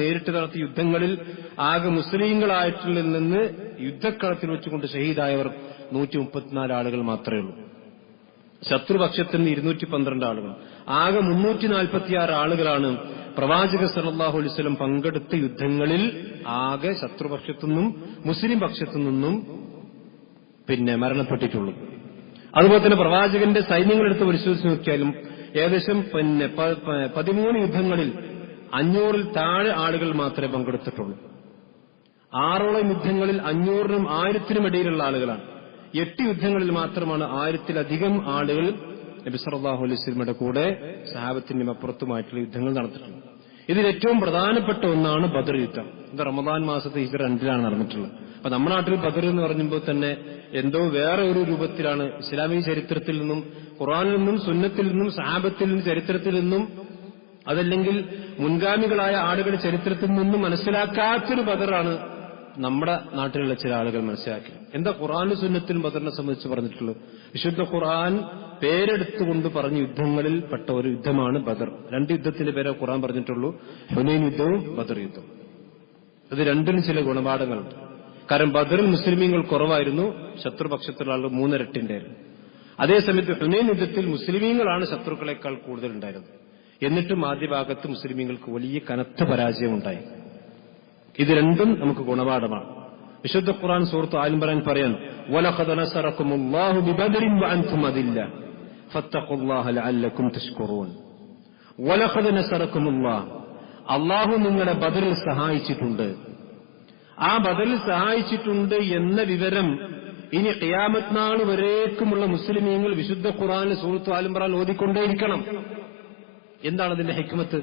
നേരിട്ട് നടത്തിയ യുദ്ധങ്ങളിൽ ആകെ മുസ്ലിങ്ങളായിട്ടുള്ളതിൽ നിന്ന് യുദ്ധക്കളത്തിൽ വെച്ചുകൊണ്ട് ഷഹീദായവർ 134 ആളുകൾ മാത്രമേ ഉള്ളൂ. ശത്രുപക്ഷത്തിൽ നിന്ന് 212 ആളുകൾ. ആകെ 346 ആളുകളാണ് പ്രവാചകൻ സല്ലല്ലാഹു അലൈഹി വസല്ലം പങ്കെടുത്ത യുദ്ധങ്ങളിൽ ആകെ ശത്രുപക്ഷത്തു നിന്നും മുസ്ലിം പക്ഷത്തു നിന്നും പിന്നെ മരണപ്പെട്ടിട്ടുള്ളൂ. അതുപോലെ തന്നെ പ്രവാചകന്റെ സൈന്യങ്ങളെടുത്ത് പരിശോധിച്ച് നോക്കിയാലും ഏകദേശം പിന്നെ 13 യുദ്ധങ്ങളിൽ 500-ൽ താഴെ ആളുകൾ മാത്രമേ പങ്കെടുത്തിട്ടുള്ളൂ. 6ഓളം യുദ്ധങ്ങളിൽ 500-നും 1000-നും ഇടയിലുള്ള ആളുകളാണ്. 8 യുദ്ധങ്ങളിൽ മാത്രമാണ് 1000-ലധികം ആളുകൾ നബി സല്ലല്ലാഹു അലൈഹി വസല്ലമയുടെ കൂടെ സഹാബത്തിന്റെയും അപ്പുറത്തുമായിട്ടുള്ള യുദ്ധങ്ങൾ നടത്തിയിട്ടുണ്ട്. ഇതിൽ ഏറ്റവും പ്രധാനപ്പെട്ട ഒന്നാണ് ബദർ യുദ്ധം. ഇത് റമദാൻ മാസത്തെ ഹിജ്റ 2-ലാണ് നടന്നിട്ടുള്ളത്. അപ്പൊ നമ്മുടെ നാട്ടിൽ ബദർ എന്ന് പറയുമ്പോൾ തന്നെ എന്തോ വേറെ ഒരു രൂപത്തിലാണ് ഇസ്ലാമിക ചരിത്രത്തിൽ നിന്നും ഖുർആനിൽ നിന്നും സുന്നത്തിൽ നിന്നും സഹാബത്തിൽ നിന്നും ചരിത്രത്തിൽ നിന്നും അതല്ലെങ്കിൽ മുൻഗാമികളായ ആളുകളുടെ ചരിത്രത്തിൽ നിന്നും മനസ്സിലാക്കാത്തൊരു ബദറാണ് നമ്മുടെ നാട്ടിലുള്ള ചില ആളുകൾ മനസ്സിലാക്കി. എന്താ ഖുർആനും സുന്നത്തിനും ബദറിനെ സംബന്ധിച്ച് പറഞ്ഞിട്ടുള്ളത്? വിശുദ്ധ ഖുർആൻ പേരെടുത്തുകൊണ്ട് പറഞ്ഞ യുദ്ധങ്ങളിൽ പെട്ട ഒരു യുദ്ധമാണ് ബദർ. 2 യുദ്ധത്തിന്റെ പേരെ ഖുർആൻ പറഞ്ഞിട്ടുള്ളൂ, ഹുനൈൻ യുദ്ധവും ബദർ യുദ്ധവും. അത് രണ്ടിനും ചില ഗുണപാഠങ്ങളുണ്ട്. കാരണം ബദറിൽ മുസ്ലിമീങ്ങൾ കുറവായിരുന്നു, ശത്രുപക്ഷത്തുള്ള ആളുകൾ 3 ഇരട്ടിണ്ടായിരുന്നു. അതേസമയത്ത് ഹുനൈൻ യുദ്ധത്തിൽ മുസ്ലിമീങ്ങളാണ് ശത്രുക്കളെക്കാൾ കൂടുതലുണ്ടായിരുന്നത്. എന്നിട്ടും ആദ്യ ഭാഗത്ത് മുസ്ലിമീങ്ങൾക്ക് വലിയ കനത്ത പരാജയമുണ്ടായി. ഇത് രണ്ടും നമുക്ക് ഗുണപാഠമാണ്. വിശുദ്ധ ഖുർആൻ സൂറത്ത് ആൽ ഇംറാൻ പറയാൻ, വലഖദ് നസറകുമുല്ലാഹു ബിബദരിൻ വഅൻതും അദില്ല ഫത്തഖുല്ലാഹ ലഅല്ലകും തശ്കുറൂൻ. വലഖദ് നസറകുമുല്ലാഹ്, അല്ലാഹു നിങ്ങളെ ബദറിൽ സഹായിച്ചിട്ടുണ്ട്. ആ ബദറിൽ സഹായിച്ചിട്ടുണ്ട് എന്ന വിവരം ഇനി ഖിയാമത്ത് നാൾ വരേക്കുമുള്ള മുസ്ലിമീങ്ങൾ വിശുദ്ധ ഖുർആൻ സൂറത്ത് ആൽ ഇംറാൻ ഓതിക്കൊണ്ടേയിരിക്കണം. എന്താണ് അതിന്റെ ഹിക്മത്ത്?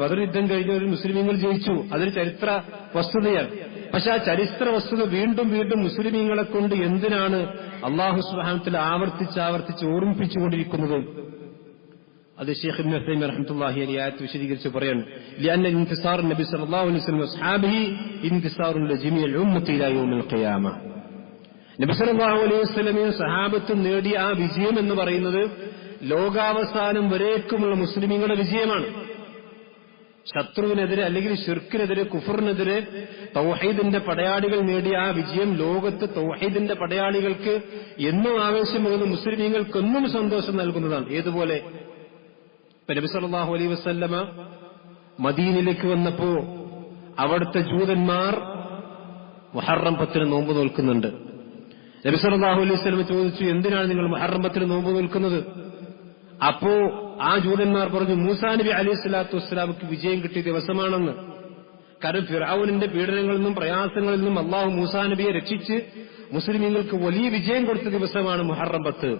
ബദർ യുദ്ധം കഴിഞ്ഞ ഒരു മുസ്ലിമീങ്ങൾ ജയിച്ചു, അതൊരു ചരിത്ര വസ്തുതയാണ്. പക്ഷെ ആ ചരിത്ര വസ്തുത വീണ്ടും വീണ്ടും മുസ്ലിമീങ്ങളെ കൊണ്ട് എന്തിനാണ് അല്ലാഹു സുബ്ഹാനഹു വ തആല ആവർത്തിച്ച് ഓർമ്മിപ്പിച്ചുകൊണ്ടിരിക്കുന്നത്? അത് ശൈഖ് ഇബ്നു ഉസൈമീൻ റഹ്മത്തുള്ളാഹി അലൈഹി ആയത്ത് വിശദീകരിച്ച് പറയാണ്, ലിഅന്ന ഇൻതിസാർ നബി സല്ലല്ലാഹു അലൈഹി വസല്ലം വസ്ഹാബിഹി ഇൻതിസാറുൻ ലിജമീഇൽ ഉമ്മത്തി ഇലാ യൗമിൽ ഖിയാമ. നബി സല്ലല്ലാഹു അലൈഹി വസല്ലമയും സഹാബത്തും നേടിയ ആ വിജയം എന്ന് പറയുന്നത് ലോകാവസാനം വരേക്കുമുള്ള മുസ്ലിമീങ്ങളുടെ വിജയമാണ്. ശത്രുവിനെതിരെ അല്ലെങ്കിൽ ശിർക്കിനെതിരെ, കുഫറിനെതിരെ തൗഹീദിന്റെ പടയാളികൾ നേടിയ ആ വിജയം ലോകത്ത് തൗഹീദിന്റെ പടയാളികൾക്ക് എന്നും ആവേശമുള്ള മുസ്ലിമീങ്ങൾക്കൊന്നും സന്തോഷം നൽകുന്നതാണ്. ഏതുപോലെ നബി സല്ലല്ലാഹു അലൈഹി വസല്ലമ മദീനയിലേക്ക് വന്നപ്പോ അവിടുത്തെ ജൂതന്മാർ മുഹറം 10 നോമ്പ് നോൽക്കുന്നുണ്ട്. നബി സല്ലല്ലാഹു അലൈഹി വസല്ലമ ചോദിച്ചു, എന്തിനാണ് നിങ്ങൾ മുഹറം 10 നോമ്പ് നോൽക്കുന്നത്? അപ്പോ ആ ജൂതന്മാർ പറഞ്ഞു, മൂസാ നബി അലൈഹി സ്വലാത്തു വസ്സലാമക്ക് വിജയം കിട്ടിയ ദിവസമാണെന്ന്. കാരണം ഫിർഔനിന്റെ പീഡനങ്ങളിൽ നിന്നും പ്രയാസങ്ങളിൽ നിന്നും അള്ളാഹു മൂസാ നബിയെ രക്ഷിച്ച് മുസ്ലിമീങ്ങൾക്ക് വലിയ വിജയം കൊടുത്ത ദിവസമാണ് മുഹറം 10.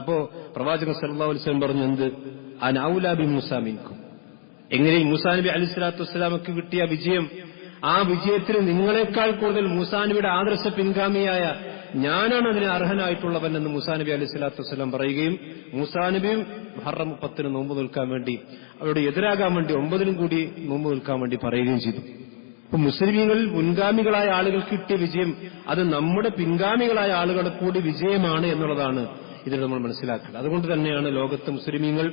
അപ്പോ പ്രവാചകൻ സല്ലല്ലാഹു അലൈഹി വസല്ലം പറഞ്ഞു, എന്ത് അന ഔലാ ബി മൂസാ മിൻകും. എങ്ങനെ മൂസാ നബി അലൈഹി സ്വലാത്തു വസ്സലാമക്ക് കിട്ടിയ വിജയം, ആ വിജയത്തിന് നിങ്ങളെക്കാൾ കൂടുതൽ മൂസാ നബിയുടെ ആദർശ പിൻഗാമിയായ ഞാനാണ് അതിന് അർഹനായിട്ടുള്ളവൻ എന്ന് മൂസാ നബി അലൈഹി സ്വലാത്തു വസ്സലാം പറയുകയും മൂസാ നബിയും മുഹറം 10 നോമ്പ് നിൽക്കാൻ വേണ്ടി, അവരോട് എതിരാകാൻ വേണ്ടി 9 കൂടി നോമ്പ് നിൽക്കാൻ വേണ്ടി പറയുകയും ചെയ്തു. അപ്പൊ മുസ്ലിമീങ്ങളിൽ മുൻഗാമികളായ ആളുകൾക്ക് കിട്ടിയ വിജയം അത് നമ്മുടെ പിൻഗാമികളായ ആളുകളുടെ കൂടി വിജയമാണ് എന്നുള്ളതാണ് ഇതിൽ നമ്മൾ മനസ്സിലാക്കുന്നത്. അതുകൊണ്ട് തന്നെയാണ് ലോകത്ത് മുസ്ലിമീങ്ങൾ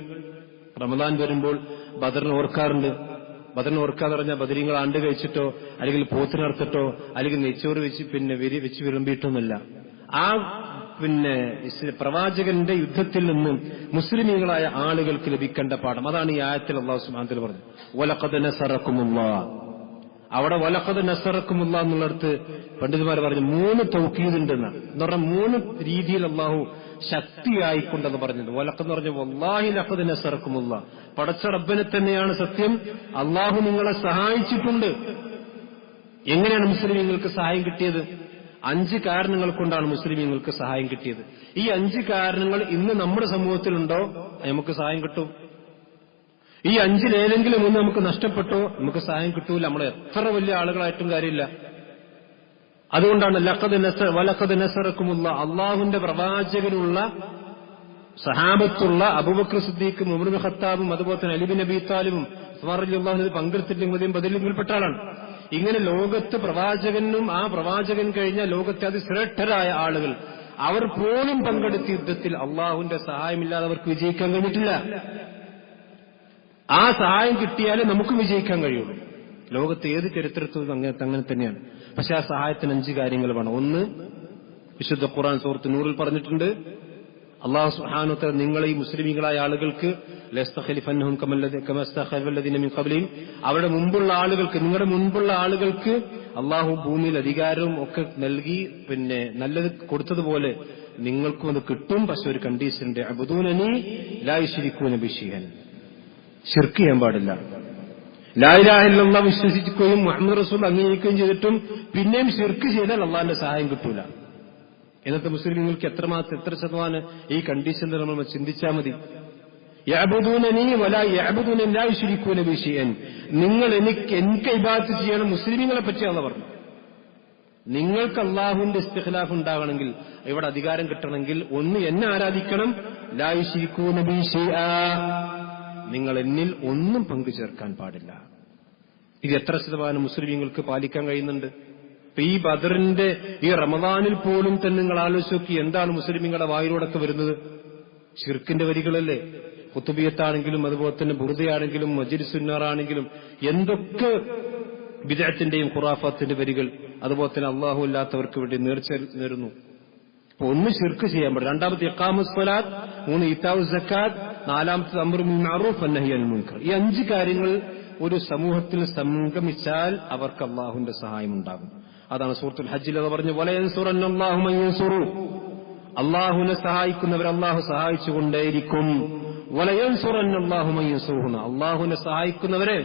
റമദാൻ വരുമ്പോൾ ബദറിനെ ഓർക്കാറുണ്ട്. ബദറിനെ ഓർക്കാതെ പറഞ്ഞാൽ ബദരീങ്ങൾ ആണ്ട് കഴിച്ചിട്ടോ അല്ലെങ്കിൽ പോത്തിനർത്തിട്ടോ അല്ലെങ്കിൽ നെയ്ച്ചോറ് വെച്ച് വിളമ്പിയിട്ടൊന്നുമല്ല. ആ പ്രവാചകന്റെ യുദ്ധത്തിൽ നിന്നും മുസ്ലിമീങ്ങളായ ആളുകൾക്ക് ലഭിക്കേണ്ട പാഠം, അതാണ് ഈ ആയത്തിൽ അല്ലാഹു സുബ്ഹാനഹു വ തആല പറഞ്ഞത്, വലഖദ് നസറകുമുല്ലാഹ്. അവിടെ വലഖദ് നസറകുമുല്ലാഹ് എന്നുള്ളടത്ത് പണ്ഡിതന്മാർ പറഞ്ഞു 3 തൗക്കീദ് ഉണ്ടെന്നാണ്. എന്ന് പറഞ്ഞാൽ 3 രീതിയിൽ അല്ലാഹു ശക്തിയായിക്കൊണ്ടെന്ന് പറഞ്ഞത്. വലഖദ് എന്ന് പറഞ്ഞ വല്ലാഹി ലഖദ് നസറകുമുല്ലാഹ്, പടച്ച റബ്ബിനെ തന്നെയാണ് സത്യം, അല്ലാഹു നിങ്ങളെ സഹായിച്ചിട്ടുണ്ട്. എങ്ങനെയാണ് മുസ്ലിമീങ്ങൾക്ക് സഹായം കിട്ടിയത്? 5 കാരണങ്ങൾ കൊണ്ടാണ് മുസ്ലിമീങ്ങൾക്ക് സഹായം കിട്ടിയത്. ഈ 5 കാരണങ്ങൾ ഇന്ന് നമ്മുടെ സമൂഹത്തിലുണ്ടോ? നമുക്ക് സഹായം കിട്ടും. ഈ 5-ൽ ഏതെങ്കിലും ഒന്ന് നമുക്ക് നഷ്ടപ്പെട്ടോ നമുക്ക് സഹായം കിട്ടൂല. നമ്മൾ എത്ര വലിയ ആളുകളായിട്ടും കാര്യമില്ല. അതുകൊണ്ടാണ് വലഖദ് നസറകുമുല്ലാഹ്, അള്ളാഹുവിന്റെ പ്രവാചകനുള്ള സഹാബത്തുള്ള അബൂബക്കർ സിദ്ദീഖും ഉമർ ഇബ്നു ഖത്താബും അതുപോലെ തന്നെ അലി ബിൻ അബീ താലിബും ഉസ്മാൻ റളിയല്ലാഹു അൻഹു പങ്കെടുത്തില്ലെങ്കിൽ ബദരിൽപ്പെട്ട ആളാണ്. ഇങ്ങനെ ലോകത്ത് പ്രവാചകനും ആ പ്രവാചകൻ കഴിഞ്ഞ ലോകത്തെ അതിശ്രേഷ്ഠരായ ആളുകൾ അവർ പോലും പങ്കെടുത്ത യുദ്ധത്തിൽ അള്ളാഹുവിന്റെ സഹായമില്ലാതെ അവർക്ക് വിജയിക്കാൻ കഴിഞ്ഞിട്ടില്ല. ആ സഹായം കിട്ടിയാലേ നമുക്ക് വിജയിക്കാൻ കഴിയുള്ളൂ. ലോകത്ത് ഏത് ചരിത്രത്തിലും അങ്ങനെ തന്നെയാണ്. പക്ഷെ ആ സഹായത്തിന് 5 കാര്യങ്ങൾ വേണം. ഒന്ന്, വിശുദ്ധ ഖുർആൻ സൂറത്ത് നൂറിൽ പറഞ്ഞിട്ടുണ്ട്, അല്ലാഹു സുബ്ഹാനഹു വ തആല നിങ്ങളെ ഈ മുസ്ലിമീങ്ങളായ ആളുകൾക്ക് ലസ്തഖലിഫന്നഹും കമാ ഇസ്തഖലഫല്ലദീന മിൻ ഖബ്ലിഹിം, അവരുടെ മുമ്പുള്ള ആളുകൾക്ക്, നിങ്ങളുടെ മുൻപുള്ള ആളുകൾക്ക് അല്ലാഹു ഭൂമിയിൽ അധികാരവും ഒക്കെ നൽകി നല്ലത് കൊടുത്തതുപോലെ നിങ്ങൾക്കും അത് കിട്ടും. പക്ഷെ ഒരു കണ്ടീഷനുണ്ട്, അബ്ദൂനനി ലാ യുശ്രികൂന ബി ശൈഅൻ, ശിർക്ക് ചെയ്യാൻ പാടില്ല. ലാ ഇലാഹ ഇല്ലല്ലാഹ് വിശ്വസിക്കുകയും മുഹമ്മദ് റസൂൽ അംഗീകരിക്കുകയും ചെയ്തിട്ടും പിന്നെയും ശിർക്ക് ചെയ്താൽ അള്ളാഹിന്റെ സഹായം കിട്ടൂല. ഇന്നത്തെ മുസ്ലിങ്ങൾക്ക് എത്ര ശതമാനം ഈ കണ്ടീഷനിൽ നമ്മൾ ചിന്തിച്ചാൽ മതി. യഅ്ബുദൂനനി വലാ യഅ്ബുദൂന ലാ യുശ്രികൂന ബി ശൈഅൻ, നിങ്ങൾ എനിക്ക് ഇബാദത്ത് ചെയ്യണം. മുസ്ലിമീങ്ങളെ പറ്റിയാണ് പറഞ്ഞു. നിങ്ങൾക്ക് അള്ളാഹുവിന്റെ ഇസ്തിഖ്ലാഫ് ഉണ്ടാകണമെങ്കിൽ, ഇവിടെ അധികാരം കിട്ടണമെങ്കിൽ, ഒന്ന് എന്നെ ആരാധിക്കണം, ലാ യുശ്രികൂന ബി ശൈഅ, നിങ്ങൾ എന്നിൽ ഒന്നും പങ്കു ചേർക്കാൻ പാടില്ല. ഇത് എത്ര ശതമാനം മുസ്ലിമീങ്ങൾക്ക് പാലിക്കാൻ കഴിയുന്നുണ്ട്? ഈ ബദറിന്റെ ഈ റമദാനിൽ പോലും തന്നെ നിങ്ങൾ ആലോചിച്ച് നോക്കി, എന്താണ് മുസ്ലിമീങ്ങളുടെ വായിലൂടൊക്കെ വരുന്നത്? ശിർക്കിന്റെ വരികളല്ലേ. ഖുതുബിയത്താണെങ്കിലും അതുപോലെ തന്നെ ബുർദയാണെങ്കിലും മജ്ലിസുന്നാറാണെങ്കിലും എന്തൊക്കെ ബിദ്അത്തിന്റെയും ഖുറാഫാത്തിന്റെ വരികൾ. അതുപോലെ തന്നെ അല്ലാഹു അല്ലാത്തവർക്ക് വേണ്ടി നേർച്ച നേരുന്നു. അപ്പൊ ഒന്ന് ശിർക്ക് ചെയ്യാൻ പാടില്ല, രണ്ടാമത്തെ ഇഖാമുസ് സ്വലാത്ത്, മൂന്ന് ഈതാഉസ് സക്കാത്ത്, നാലാമത്തെ അംറു ബിൽ മഅറൂഫ് വന്നഹി അനിൽ മുൻകർ. ഈ 5 കാര്യങ്ങൾ ഒരു സമൂഹത്തിൽ സംഗമിച്ചാൽ അവർക്ക് അല്ലാഹുവിന്റെ സഹായം ഉണ്ടാകും. അതാണ് സൂറത്തുൽ ഹജ്ജിൽ അത് പറഞ്ഞു, വലയൻസുറന്നല്ലാഹു മൻ യൻസുറു. അല്ലാഹുവിനെ സഹായിക്കുന്നവർ അല്ലാഹു സഹായിച്ചുകൊണ്ടേയിരിക്കും. വലയൻസുറന്നല്ലാഹു മൻ യൻസുറുഹു. അല്ലാഹുവിനെ സഹായിക്കുന്നവരെ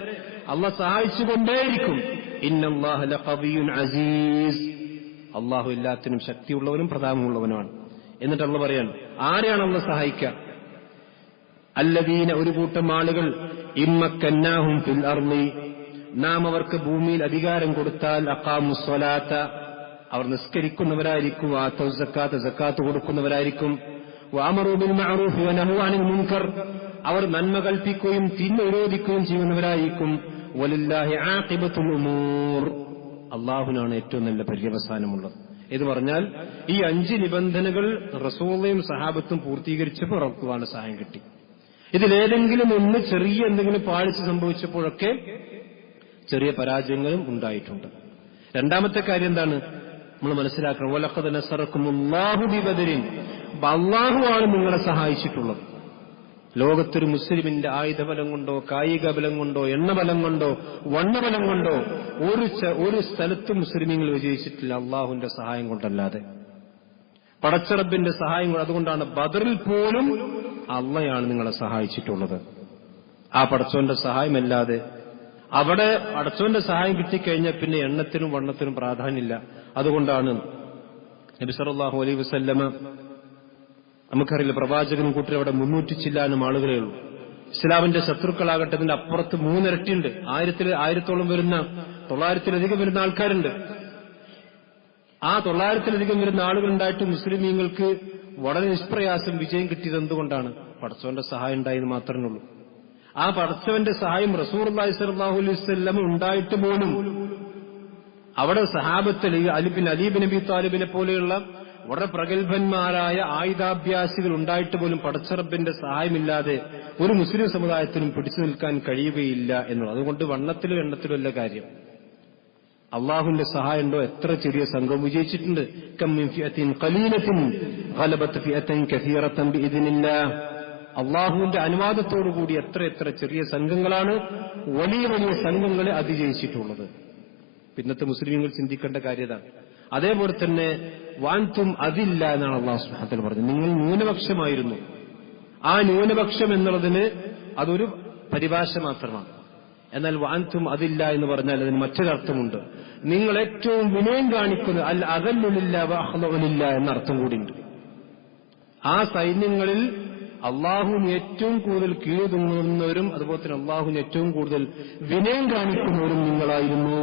അല്ലാഹു സഹായിച്ചുകൊണ്ടേയിരിക്കും. ഇന്നല്ലാഹ ലഖവിയ്യുൻ അസീസ്. അല്ലാഹു എല്ലാത്തിനും ശക്തിയുള്ളവനും പ്രതാപമുള്ളവനുമാണ്. എന്നിട്ട് അല്ലാഹു പറയാണ്, ആരെയാണ് അല്ലാഹു സഹായിക്കുക? അല്ലദീന, ഒരു കൂട്ടം ആളുകൾ, ഇമ്മക്കന്നാഹും ഫിൽ അർളി, നാം അവർക്ക് ഭൂമിയിൽ അധികാരം കൊടുത്താൽ, അഖാമുസ് സ്വലാത്ത, അവർ നിസ്കരിക്കുന്നവരായിരിക്കും, ആതൗസ് സക്കാത്ത, സക്കാത്ത് കൊടുക്കുന്നവരായിരിക്കും, വഅമറൂ ബിൽ മഅറൂഫ് വനഹൂ അനിൽ മുൻകർ, അവർ നന്മ കൽപ്പിക്കുകയും തിന്മ വിരോധിക്കുകയും ചെയ്യുന്നവരായിരിക്കും. വലില്ലാഹി ആഖിബത്തുൽ ഉമൂർ. അല്ലാഹുവിനാണ് ഏറ്റവും നല്ല പര്യവസാനമുള്ളത്. എന്ന് പറഞ്ഞാൽ ഈ 5 നിബന്ധനകൾ റസൂലുള്ളാഹിയും സഹാബത്തും പൂർത്തീകരിച്ചപ്പോൾ അള്ളാഹുവിന്റെ സഹായം കിട്ടി. ഇതിലേതെങ്കിലും ഒന്ന് ചെറിയ എന്തെങ്കിലും പാഴ്ച സംഭവിച്ചപ്പോഴൊക്കെ ചെറിയ പരാജയങ്ങളും ഉണ്ടായിട്ടുണ്ട്. രണ്ടാമത്തെ കാര്യം എന്താണ് നമ്മൾ മനസ്സിലാക്കണം? വലഖദ് നസറക്കുമുല്ലാഹു ബിബദരിൻ. അല്ലാഹുവാണ് നിങ്ങളെ സഹായിച്ചിട്ടുള്ളത്. ലോകത്തൊരു മുസ്ലിമിന്റെ ആയുധബലം കൊണ്ടോ കായിക ബലം കൊണ്ടോ എണ്ണബലം കൊണ്ടോ വണ്ണബലം കൊണ്ടോ ഒരു സ്ഥലത്തും മുസ്ലിമീങ്ങൾ വിജയിച്ചിട്ടില്ല അള്ളാഹുവിന്റെ സഹായം കൊണ്ടല്ലാതെ. പടച്ചറബിന്റെ സഹായം. അതുകൊണ്ടാണ് ബദറിൽ പോലും അള്ളയാണ് നിങ്ങളെ സഹായിച്ചിട്ടുള്ളത്. ആ പടച്ചോന്റെ സഹായമല്ലാതെ അവിടെ പടച്ചോന്റെ സഹായം കിട്ടിക്കഴിഞ്ഞാൽ പിന്നെ എണ്ണത്തിനും വണ്ണത്തിനും പ്രാധാന്യമില്ല. അതുകൊണ്ടാണ് നബി സല്ലല്ലാഹു അലൈഹി വസല്ലമ, നമുക്കറിയില്ല, പ്രവാചകനും കൂട്ടരും അവിടെ 300 ചില്ലാനും ആളുകളേ ഉള്ളൂ. ഇസ്ലാമിന്റെ ശത്രുക്കളാകട്ടെ അതിന്റെ അപ്പുറത്ത് 3 ഇരട്ടിയുണ്ട്. 1000-ഓളം വരുന്ന 900-ലധികം വരുന്ന ആൾക്കാരുണ്ട്. ആ 900-ലധികം വരുന്ന ആളുകളുണ്ടായിട്ട് മുസ്ലിമീങ്ങൾക്ക് വളരെ നിഷ്പ്രയാസം വിജയം കിട്ടിയത് എന്തുകൊണ്ടാണ്? പടച്ചവന്റെ സഹായം ഉണ്ടായെന്ന് മാത്രമേ ഉള്ളൂ. ആ പടച്ചവന്റെ സഹായം റസൂലുള്ളാഹി സ്വല്ലല്ലാഹു അലൈഹി വസല്ലം ഉണ്ടായിട്ട് പോലും അവിടെ സഹാബത്തിൽ അലി ബിൻ അബി താലിബിനെ പോലെയുള്ള വളരെ പ്രഗത്ഭന്മാരായ ആയുധാഭ്യാസികൾ ഉണ്ടായിട്ട് പോലും പടച്ചറബിന്റെ സഹായമില്ലാതെ ഒരു മുസ്ലിം സമുദായത്തിനും പിടിച്ചു നിൽക്കാൻ കഴിയുകയില്ല എന്നുള്ളത്. അതുകൊണ്ട് വണ്ണത്തിലും എണ്ണത്തിലും അല്ല കാര്യം, അള്ളാഹുവിന്റെ സഹായം ഉണ്ടോ. എത്ര ചെറിയ സംഘം വിജയിച്ചിട്ടുണ്ട്. കം മിൻ ഫിഅത്തിൻ ഖലീലത്തിൻ ഗലബത് ഫിഅത്തൻ കസീറത്തൻ ബിഇദ്നില്ലാഹ്. അള്ളാഹുവിന്റെ അനുവാദത്തോടുകൂടി എത്ര ചെറിയ സംഘങ്ങളാണ് വലിയ വലിയ സംഘങ്ങളെ അതിജയിച്ചിട്ടുള്ളത്. പിന്നത്തെ മുസ്ലിങ്ങൾ ചിന്തിക്കേണ്ട കാര്യതാണ്. അതേപോലെ തന്നെ വാൻതും അതില്ല എന്നാണ് അല്ലാഹു സുബ്ഹാനഹു വ തആല പറഞ്ഞത്. നിങ്ങൾ ന്യൂനപക്ഷമായിരുന്നു. ആ ന്യൂനപക്ഷം എന്നുള്ളതിന് അതൊരു പരിഭാഷ മാത്രമാണ്. എന്നാൽ വാൻതും അതില്ല എന്ന് പറഞ്ഞാൽ അതിന് മറ്റൊരർത്ഥമുണ്ട്. നിങ്ങൾ ഏറ്റവും വിനയം കാണിക്കുന്നത് അൽ അഗല്ലുലില്ല വ അഖ്ലഉലില്ല എന്നർത്ഥം കൂടിയുണ്ട്. ആ സൈന്യങ്ങളിൽ അള്ളാഹുവിന് ഏറ്റവും കൂടുതൽ കീഴുതുങ്ങുന്നവരും അതുപോലെ തന്നെ അള്ളാഹുവിന് ഏറ്റവും കൂടുതൽ വിനയം കാണിക്കുന്നവരും നിങ്ങളായിരുന്നു.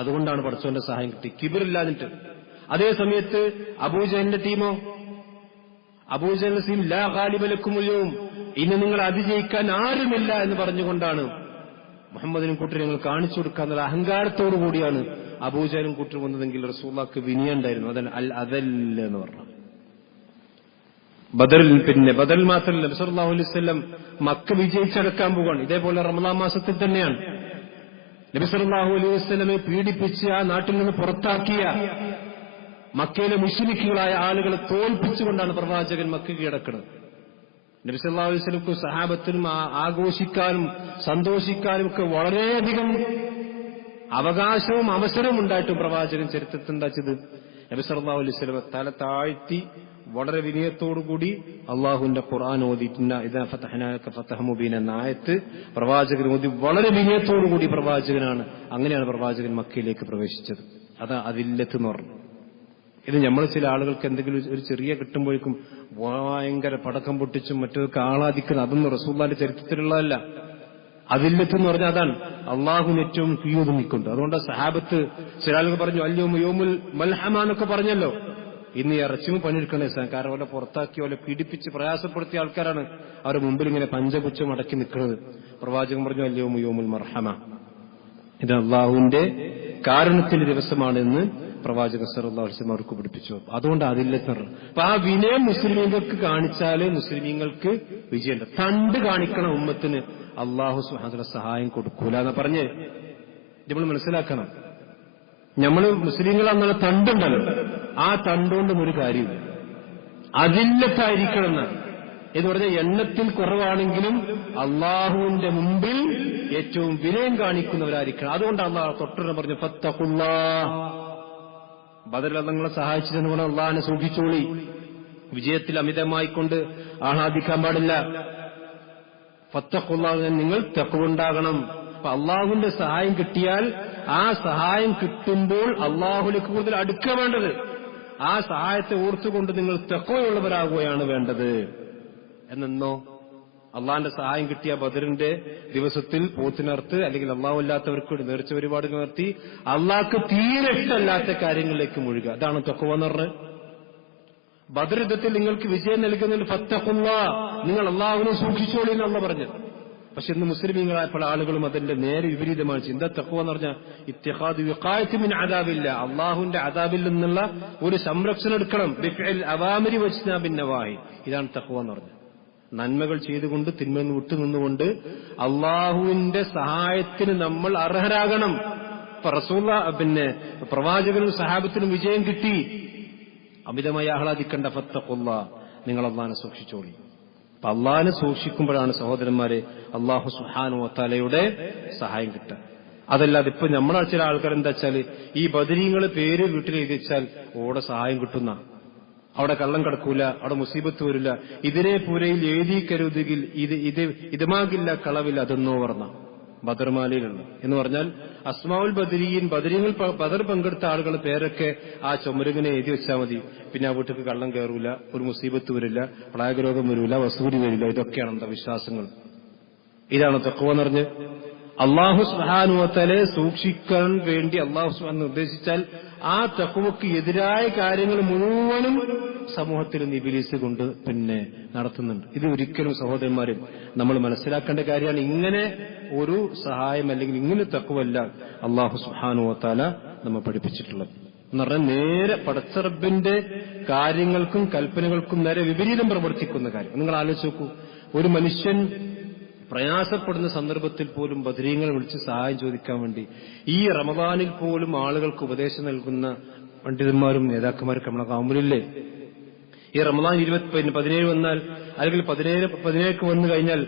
അതുകൊണ്ടാണ് പടച്ചവന്റെ സഹായം കിട്ടി, കിബിറില്ലാതിട്ട്. അതേ സമയത്ത് അബൂജഹലിന്റെ ടീമോ, അബൂജഹലിന്റെ ടീം ലാ ഗാലിബ ലക്കുമുൽ യൗം, ഇന്ന് നിങ്ങൾ അതിജയിക്കാൻ ആരുമില്ല എന്ന് പറഞ്ഞുകൊണ്ടാണ് മുഹമ്മദിനും കൂട്ടരും ഞങ്ങൾ കാണിച്ചു കൊടുക്കാന്നുള്ള അഹങ്കാരത്തോടു കൂടിയാണ് അബൂജഹലും കൂട്ടരും വന്നതെങ്കിൽ റസൂലുള്ളാഹിക്ക് വിനയുണ്ടായിരുന്നു. അതാണ് അൽ അദൽ എന്ന് പറഞ്ഞു. ബദറിൽ ബദറിൽ മാത്രമല്ല, നബി സല്ലല്ലാഹു അലൈഹി വസല്ലം മക്ക വിജയിച്ചടക്കാൻ പോവുകയാണ്. ഇതേപോലെ റമദാൻ മാസത്തിൽ തന്നെയാണ് നബി സല്ലല്ലാഹു അലൈഹി വസല്ലമെ പീഡിപ്പിച്ച് ആ നാട്ടിൽ നിന്ന് പുറത്താക്കിയ മക്കയിലെ മുശ്രിക്കുകളായ ആളുകളെ തോൽപ്പിച്ചുകൊണ്ടാണ് പ്രവാചകൻ മക്ക കീഴടക്കുന്നത്. നബി സല്ലല്ലാഹു അലൈഹി വസല്ലമക്കും സഹാബത്തിനും ആഘോഷിക്കാനും സന്തോഷിക്കാനും ഒക്കെ വളരെയധികം അവകാശവും അവസരവും ഉണ്ടായിട്ടും പ്രവാചകൻ ചരിത്രത്തിൽ എന്താ ചെയ്ത്? നബി സല്ലല്ലാഹു അലൈഹി വസല്ലം തല താഴ്ത്തി വളരെ വിനയത്തോടുകൂടി അള്ളാഹുവിന്റെ ഖുർആൻ ഓതിക്കുന്ന ഇദാ ഫതഹ്നാക ഫതഹ് മുബീൻ എന്ന ആയത്ത് പ്രവാചകൻ ഓതി വളരെ വിനയത്തോടുകൂടി പ്രവാചകനാണ്. അങ്ങനെയാണ് പ്രവാചകൻ മക്കയിലേക്ക് പ്രവേശിച്ചത്. അതാ അതില്ലത്ത് എന്ന് പറഞ്ഞു. ഇത് നമ്മൾ ചില ആളുകൾക്ക് എന്തെങ്കിലും ഒരു ചെറിയ കിട്ടുമ്പോഴേക്കും ഭയങ്കര പടക്കം പൊട്ടിച്ചും മറ്റൊക്കെ ആളാദിക്കുന്നത്, അതൊന്നും റസൂലുള്ളാഹിന്റെ ചരിത്രത്തിലുള്ളതല്ല. അതില്ലത്ത് എന്ന് പറഞ്ഞാൽ അതാണ് അള്ളാഹുവിന് ഏറ്റവും കീഴൊതുങ്ങിക്കൊണ്ട്. അതുകൊണ്ട് സഹാബത്ത് ചില ആളുകൾ പറഞ്ഞു അല്യൗമ യൗമുൽ മൽഹമ എന്നൊക്കെ പറഞ്ഞല്ലോ. ഇന്ന് ഈ ഇറച്ചിയും പണിയെടുക്കണേ സാർ, കാരണം അവരെ പുറത്താക്കി അവരെ പീഡിപ്പിച്ച് പ്രയാസപ്പെടുത്തിയ ആൾക്കാരാണ് അവരുടെ മുമ്പിൽ ഇങ്ങനെ പഞ്ചപുച്ഛം അടക്കി നിൽക്കുന്നത്. പ്രവാചകൻ പറഞ്ഞു അല്യൗമ യൗമുൽ മർഹമ, ഇത് അള്ളാഹുവിന്റെ കാരുണ്യത്തിന്റെ ദിവസമാണെന്ന് പ്രവാചകൻ സല്ലല്ലാഹു അലൈഹി വസല്ലം അവർക്ക് പഠിപ്പിച്ചു. അതുകൊണ്ട് അതില്ലെന്ന് പറഞ്ഞു. അപ്പൊ ആ വിനയം മുസ്ലിമീങ്ങൾക്ക് കാണിച്ചാലേ മുസ്ലിമീങ്ങൾക്ക് വിജയമുണ്ട്. തണ്ട് കാണിക്കണം ഉമ്മത്തിന്, അള്ളാഹു സുബ്ഹാനഹു വ തആല സഹായം കൊടുക്കൂല എന്ന് പറഞ്ഞ് നമ്മൾ മനസ്സിലാക്കണം. നമ്മൾ മുസ്ലിങ്ങളെന്നുള്ള തണ്ടുണ്ടല്ലോ, ആ തണ്ടുകൊണ്ടും ഒരു കാര്യമില്ല. അതില്ലത്തായിരിക്കണം എന്നാണ്. എന്ന് പറഞ്ഞാൽ എണ്ണത്തിൽ കുറവാണെങ്കിലും അള്ളാഹുവിന്റെ മുമ്പിൽ ഏറ്റവും വിനയം കാണിക്കുന്നവരായിരിക്കണം. അതുകൊണ്ട് അള്ളാഹു തൊട്ടുടനെ പറഞ്ഞു ഫത്തഖുല്ലാഹ്. ബദറിൽ നിങ്ങളെ സഹായിച്ചതെന്ന് പറഞ്ഞാൽ അള്ളാഹിനെ സൂക്ഷിച്ചോളി. വിജയത്തിൽ അമിതമായിക്കൊണ്ട് ആഹ്ലാദിക്കാൻ പാടില്ല. ഫത്തഖുല്ലാഹ്, നിങ്ങൾ തഖ്വയുണ്ടാകണം. അപ്പൊ അള്ളാഹുവിന്റെ സഹായം കിട്ടിയാൽ ആ സഹായം കിട്ടുമ്പോൾ അള്ളാഹുലേക്ക് കൂടുതൽ അടുക്കുക വേണ്ടത്. ആ സഹായത്തെ ഓർത്തുകൊണ്ട് നിങ്ങൾ തഖ്വയുള്ളവരാകുകയാണ് വേണ്ടത്. എന്നോ അള്ളാഹിന്റെ സഹായം കിട്ടിയ ബദറിന്റെ ദിവസത്തിൽ പോത്തിനർത്ത് അല്ലെങ്കിൽ അള്ളാഹു അല്ലാത്തവർക്ക് വേണ്ടി നേർച്ച ഒരുപാട് നിർത്തി അള്ളാഹ്ക്ക് തീരെ ഇഷ്ടമല്ലാത്ത കാര്യങ്ങളിലേക്ക് മുഴുകുക. അതാണ് തഖ്വ എന്ന് പറഞ്ഞത്. ബദർ യുദ്ധത്തിൽ നിങ്ങൾക്ക് വിജയം നൽകുന്നതിൽ ഫത്തഖുല്ലാഹ്, നിങ്ങൾ അള്ളാഹുവിനെ സൂക്ഷിച്ചോളി എന്നുള്ള പറഞ്ഞത്. പക്ഷെ ഇന്ന് മുസ്ലിമീങ്ങളായപ്പോൾ ആളുകളും അതിന്റെ നേരെ വിപരീതമാണ്. ചിന്ത തഖ്വ എന്ന് പറഞ്ഞാൽ ഇത്തിഖാദു വിഖായത്തി മിൻ അദാബില്ല, അള്ളാഹുവിന്റെ അദാബിൽ നിന്നുള്ള ഒരു സംരക്ഷണം എടുക്കണം. ബിഫിൽ അവാമിരി വജ്നാബിൻ നവാഹി, ഇതാണ് തഖ്വ എന്ന് പറഞ്ഞത്. നന്മകൾ ചെയ്തുകൊണ്ട് തിന്മയിൽ നിന്ന് വിട്ടുനിന്നുകൊണ്ട് അള്ളാഹുവിന്റെ സഹായത്തിന് നമ്മൾ അർഹരാകണം. പ്രവാചകനും സഹാബത്തിനും വിജയം കിട്ടി, അമിതമായി ആഹ്ലാദിക്കണ്ട. ഫത്തഖുല്ലാഹ്, നിങ്ങൾ അള്ളാഹിനെ സൂക്ഷിച്ചോളി. അപ്പൊ അള്ളാഹിനെ സൂക്ഷിക്കുമ്പോഴാണ് സഹോദരന്മാരെ അള്ളാഹു സുബ്ഹാനഹു വ തആലയുടെ സഹായം കിട്ടുക. അതല്ലാതെ ഇപ്പൊ നമ്മളെ ചില ആൾക്കാർ എന്താ വെച്ചാല് ഈ ബദരീങ്ങള് പേര് വീട്ടിൽ എഴുതി വെച്ചാൽ ഓടെ സഹായം കിട്ടുന്ന, അവിടെ കള്ളം കിടക്കൂല, അവിടെ മുസീബത്ത് വരില്ല, ഇതിനെ പുരയിൽ എഴുതി കരുതുകിൽ ഇതുമാകില്ല കളവില്ല, അതെന്നോ പറഞ്ഞ ബദർമാലയിലുള്ള എന്ന് പറഞ്ഞാൽ അസ്മാഉൽ ബദരീൻ, ബദരീങ്ങൾ ബദർ പങ്കെടുത്ത ആളുകളുടെ പേരൊക്കെ ആ ചുമരുങ്ങനെ എഴുതി വെച്ചാൽ മതി. പിന്നെ ആ വീട്ടിൽ കള്ളം കയറൂല, ഒരു മുസീബത്ത് വരില്ല, പ്ലാഗരോഗം വരില്ല, വസൂരി വരില്ല. ഇതൊക്കെയാണ് അന്ധവിശ്വാസങ്ങൾ. ഇതാണ് തഖ്വ എന്ന് പറഞ്ഞ് അള്ളാഹു സുബ്ഹാനഹു വ തആലയെ സൂക്ഷിക്കാൻ വേണ്ടി അള്ളാഹു സുബ്ഹാനഹു നിർദ്ദേശിച്ചാൽ ആ തഖ്വക്ക് എതിരായ കാര്യങ്ങൾ മുഴുവനും സമൂഹത്തിൽ ഇബ്ലീസ് കൊണ്ട് പിന്നെ നടത്തുന്നുണ്ട്. ഇത് ഒരിക്കലും സഹോദരന്മാരും നമ്മൾ മനസ്സിലാക്കേണ്ട കാര്യമാണ്. ഇങ്ങനെ ഒരു സഹായം അല്ലെങ്കിൽ ഇങ്ങനെ തഖ്വല്ല അള്ളാഹു സുബ്ഹാനഹു വ തആല നമ്മെ പഠിപ്പിച്ചിട്ടുള്ളത്. എന്ന് പറഞ്ഞാൽ നേരെ പടച്ച റബ്ബിന്റെ കാര്യങ്ങൾക്കും കൽപ്പനകൾക്കും നേരെ വിപരീതം പ്രവർത്തിക്കുന്ന കാര്യം. നിങ്ങൾ ആലോചിച്ച് നോക്കൂ, ഒരു മനുഷ്യൻ പ്രയാസപ്പെടുന്ന സന്ദർഭത്തിൽ പോലും ബദരീങ്ങളെ വിളിച്ച് സഹായം ചോദിക്കാൻ വേണ്ടി ഈ റമദാനിൽ പോലും ആളുകൾക്ക് ഉപദേശം നൽകുന്ന പണ്ഡിതന്മാരും നേതാക്കന്മാരൊക്കെ നമ്മളെ കാമുലില്ലേ? ഈ റമദാൻ 17 വന്നാൽ അല്ലെങ്കിൽ 17 വന്നു കഴിഞ്ഞാൽ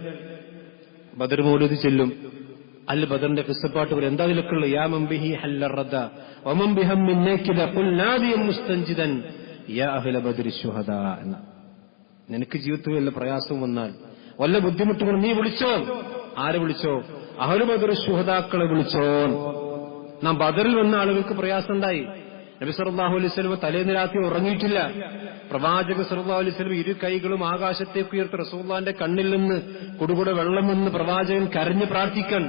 ബദർ മൗലിദ് ചെല്ലും, അല്ല ബദറിന്റെ കിസ്സപ്പാട്ട് വരും. എന്താ ഇതിലൊക്കെയുള്ള യാ മംബിഹി ഹല്ലറദ വമൻ ബിഹമ്മിൻ നാകിദ ഖുൽ നാദിയം മുസ്തൻജിദൻ യാ അഹ്ല ബദരി ശുഹദാ എന്ന. നിനക്ക് ജീവിതത്തിൽ വല്ല പ്രയാസവും വന്നാൽ, വല്ല ബുദ്ധിമുട്ടുകൾ നീ വിളിച്ചോ. ആരെ വിളിച്ചോ? അഹ്ലു ബദർ ശുഹദാക്കളെ വിളിച്ചോ. നാം ബദറിൽ വന്ന ആളുകൾക്ക് പ്രയാസം ഉണ്ടായി. നബി സല്ലല്ലാഹു അലൈഹി വസല്ലം തലേന്ന് രാത്രി ഉറങ്ങിയിട്ടില്ല. പ്രവാചകൻ സല്ലല്ലാഹു അലൈഹി വസല്ലം ഇരു കൈകളും ആകാശത്തേക്ക് ഉയർത്തി റസൂലുള്ളാഹിന്റെ കണ്ണിൽ നിന്ന് കുടുകുടെ വെള്ളം നിന്ന് പ്രവാചകൻ കരഞ്ഞ് പ്രാർത്ഥിക്കാൻ,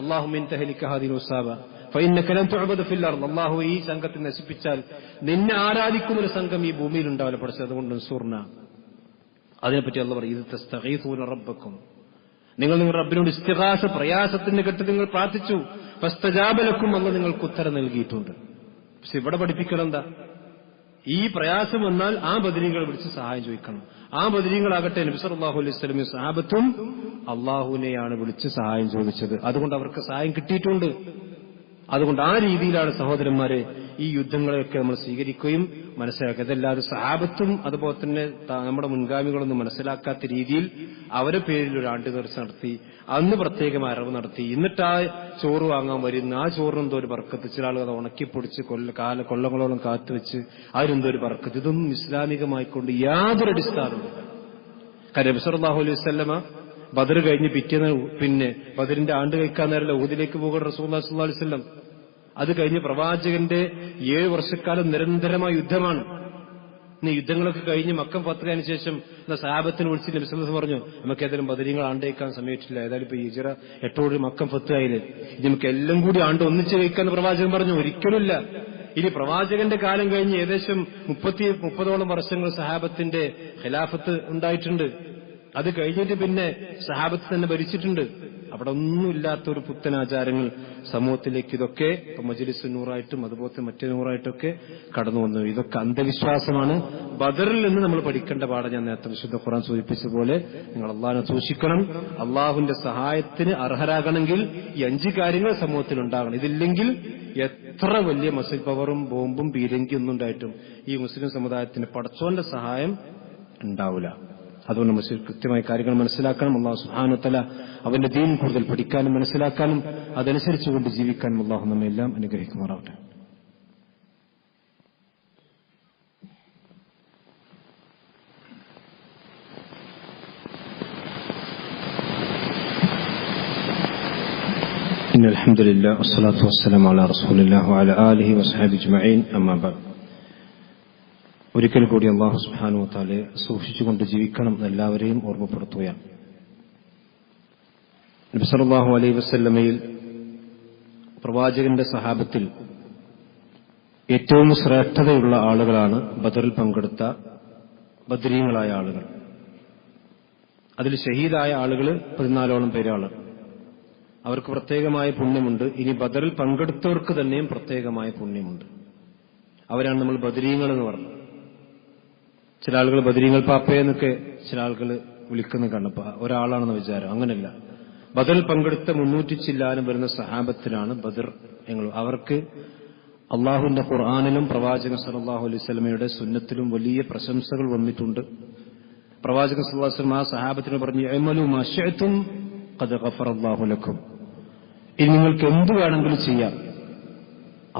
അല്ലാഹുമ്മ ഇൻതഹലിക ഹാദിൽ ഉസാബ ഫഇന്നക ലൻ തുഅബദ ഫിൽ അർദ്. അല്ലാഹു ഈ സംഘത്തെ നശിപ്പിച്ചാൽ നിന്നെ ആരാധിക്കുന്ന ഒരു സംഘം ഈ ഭൂമിയിൽ ഉണ്ടാവില്ല പഠിച്ചത്. അതുകൊണ്ട് സൂർണ അതിനെപ്പറ്റി അല്ലാഹു പറയും, ഇത് തസ്തഗീസൂന റബ്ബക്കും, നിങ്ങൾ നിങ്ങളുടെ റബ്ബിനോട് ഇസ്തിഗാസ പ്രയാസത്തിന്റെ ഘട്ടത്തിൽ നിങ്ങൾ പ്രാർത്ഥിച്ചു, ഫസ്തജാബ ലക്കും, അല്ലാഹു നിങ്ങൾക്ക് ഉത്തരം നൽകിയിട്ടുണ്ട്. പക്ഷെ ഇവിടെ പഠിപ്പിക്കണം എന്താ? ഈ പ്രയാസം വന്നാൽ ആ ബദരീങ്ങളെ വിളിച്ച് സഹായം ചോദിക്കണം. ആ ബദരീങ്ങളാകട്ടെ നബി സല്ലല്ലാഹു അലൈഹി വസല്ലം സഹാബത്തും അള്ളാഹുവിനെയാണ് വിളിച്ച് സഹായം ചോദിച്ചത്. അതുകൊണ്ട് അവർക്ക് സഹായം കിട്ടിയിട്ടുണ്ട്. അതുകൊണ്ട് ആ രീതിയിലാണ് സഹോദരന്മാരെ ഈ യുദ്ധങ്ങളെയൊക്കെ നമ്മൾ സ്വീകരിക്കുകയും മനസ്സിലാക്കുക. അതല്ലാതെ സഹാബത്തും അതുപോലെ തന്നെ നമ്മുടെ മുൻഗാമികളൊന്നും മനസ്സിലാക്കാത്ത രീതിയിൽ അവരുടെ പേരിൽ ഒരു ആണ്ട് നേർച്ച നടത്തി, അന്ന് പ്രത്യേകം അറിവ് നടത്തി, എന്നിട്ട് ആ ചോറ് വാങ്ങാൻ വരുന്ന ആ ചോറിനെന്തോ ഒരു ബർക്കത്ത്, ചില ആളുകൾ അത് ഉണക്കിപ്പൊടിച്ച് കൊല്ലങ്ങളോളം കാത്തുവെച്ച് അതിനെന്തോ ഒരു ബർക്കത്ത്. ഇതൊന്നും ഇസ്ലാമികമായിക്കൊണ്ട് യാതൊരു അടിസ്ഥാനവും. കാര്യം നബി സല്ലല്ലാഹു അലൈഹി വസല്ലമ ബദർ കഴിഞ്ഞ് പിറ്റേന്ന് പിന്നെ ബദറിന്റെ ആണ്ട് കഴിക്കാൻ നേരല്ല ഊദിലേക്ക് പോകുന്ന റസൂലുള്ളാഹി സ്വല്ലല്ലാഹു അലൈഹി വസല്ലം. അത് കഴിഞ്ഞ് പ്രവാചകന്റെ 7 വർഷക്കാലം നിരന്തരമായ യുദ്ധമാണ്. ഇന്ന് യുദ്ധങ്ങളൊക്കെ കഴിഞ്ഞ് മക്കം ഫത്ഹിന് ശേഷം സഹാബത്തിന് വിളിച്ച് നബി സല്ലല്ലാഹു അലൈഹി വസല്ലം പറഞ്ഞു, നമുക്ക് ഏതായാലും ബദരീങ്ങൾ ആണ്ട് കഴിക്കാൻ സമയമില്ല, ഏതായാലും ഇപ്പൊ ഹിജ്റ 8 മക്കം ഫത്ഹായില്ലേ, ഇത് നമുക്ക് എല്ലാം കൂടി ആണ്ട് ഒന്നിച്ച് കഴിക്കാന്ന് പ്രവാചകൻ പറഞ്ഞു. ഒരിക്കലുമില്ല. ഇനി പ്രവാചകന്റെ കാലം കഴിഞ്ഞ് ഏകദേശം 30ഓളം വർഷങ്ങൾ സഹാബത്തിന്റെ ഖിലാഫത്ത് ഉണ്ടായിട്ടുണ്ട്. അത് കഴിഞ്ഞിട്ട് പിന്നെ സഹാബത്ത് തന്നെ ഭരിച്ചിട്ടുണ്ട്. അവിടെ ഒന്നുമില്ലാത്തൊരു പുത്തൻ ആചാരങ്ങൾ സമൂഹത്തിലേക്ക് ഇതൊക്കെ മജ്‌ലിസ് നൂറായിട്ടും അതുപോലെ മറ്റേ നൂറായിട്ടൊക്കെ കടന്നു വന്നു. ഇതൊക്കെ അന്ധവിശ്വാസമാണ്. ബദറിൽ നിന്ന് നമ്മൾ പഠിക്കേണ്ട പാഠം ഞാൻ നേരത്തെ വിശുദ്ധ ഖുർആൻ സൂചിപ്പിച്ച പോലെ നിങ്ങൾ അള്ളാഹിനെ സൂക്ഷിക്കണം. അള്ളാഹുവിന്റെ സഹായത്തിന് അർഹരാകണമെങ്കിൽ ഈ 5 കാര്യങ്ങൾ സമൂഹത്തിൽ ഉണ്ടാകണം. ഇതില്ലെങ്കിൽ എത്ര വലിയ മസിൽ പവറും ബോംബും പീരങ്കിയും ഒന്നും ഉണ്ടായിട്ടും ഈ മുസ്ലിം സമുദായത്തിന് പടച്ചോന്റെ സഹായം ഉണ്ടാവില്ല. അതുകൊണ്ട് മുസ്ലിം കൃത്യമായ കാര്യങ്ങൾ മനസ്സിലാക്കണം. അല്ലാഹു സുബ്ഹാനഹു വ തആല അവന്റെ ദീൻ കൂടുതൽ പഠിക്കാനും മനസ്സിലാക്കാനും അതനുസരിച്ചുകൊണ്ട് ജീവിക്കാനും അല്ലാഹു നമ്മെ എല്ലാം അനുഗ്രഹിക്കുമാറാവട്ടെ. إن الحمد لله والصلاة والسلام على رسول الله وعلى آله وصحبه أجمعين أما بعد. ഒരിക്കൽ കൂടി അല്ലാഹു സുബ്ഹാനഹു വ തആലയെ സൂക്ഷിച്ചുകൊണ്ട് ജീവിക്കണം എല്ലാവരെയും ഓർമ്മപ്പെടുത്തുകയാണ്. നബി സല്ലല്ലാഹു അലൈഹി വസല്ലമയിൽ പ്രവാചകന്റെ സഹാബത്തിൽ ഏറ്റവും ശ്രേഷ്ഠതയുള്ള ആളുകളാണ് ബദറിൽ പങ്കെടുത്ത ബദരീങ്ങളായ ആളുകൾ. അതിൽ ഷഹീദായ ആളുകൾ 14ഓളം പേരാണ്. അവർക്ക് പ്രത്യേകമായ പുണ്യമുണ്ട്. ഇനി ബദറിൽ പങ്കെടുത്തവർക്ക് തന്നെയും പ്രത്യേകമായ പുണ്യമുണ്ട്. അവരാണ് നമ്മൾ ബദരീങ്ങൾ എന്ന് പറഞ്ഞത്. ചില ആളുകൾ ബദരീങ്ങൾ പാപ്പയെന്നൊക്കെ ചില ആളുകൾ വിളിക്കുന്ന കണ്ടപ്പോ ഒരാളാണെന്ന് വിചാരം. അങ്ങനെയല്ല. ബദറിൽ പങ്കെടുത്ത 300 ചില്ലാനും വരുന്ന സഹാബത്തിലാണ് ബദർ. അവർക്ക് അള്ളാഹുവിന്റെ ഖുർആനിലും പ്രവാചകൻ സല്ലല്ലാഹു അലൈഹി വസല്ലമയുടെ സുന്നത്തിലും വലിയ പ്രശംസകൾ വന്നിട്ടുണ്ട്. പ്രവാചകൻ സല്ലല്ലാഹു അലൈഹി വസല്ലം ആ സഹാബത്തിനോട് പറഞ്ഞു, ഇഅ്മലൂ മാ ശിഅ്തും ഖദ് ഗഫറല്ലാഹു ലക്കും. ഇനി നിങ്ങൾക്ക് എന്ത് വേണമെങ്കിലും ചെയ്യാം,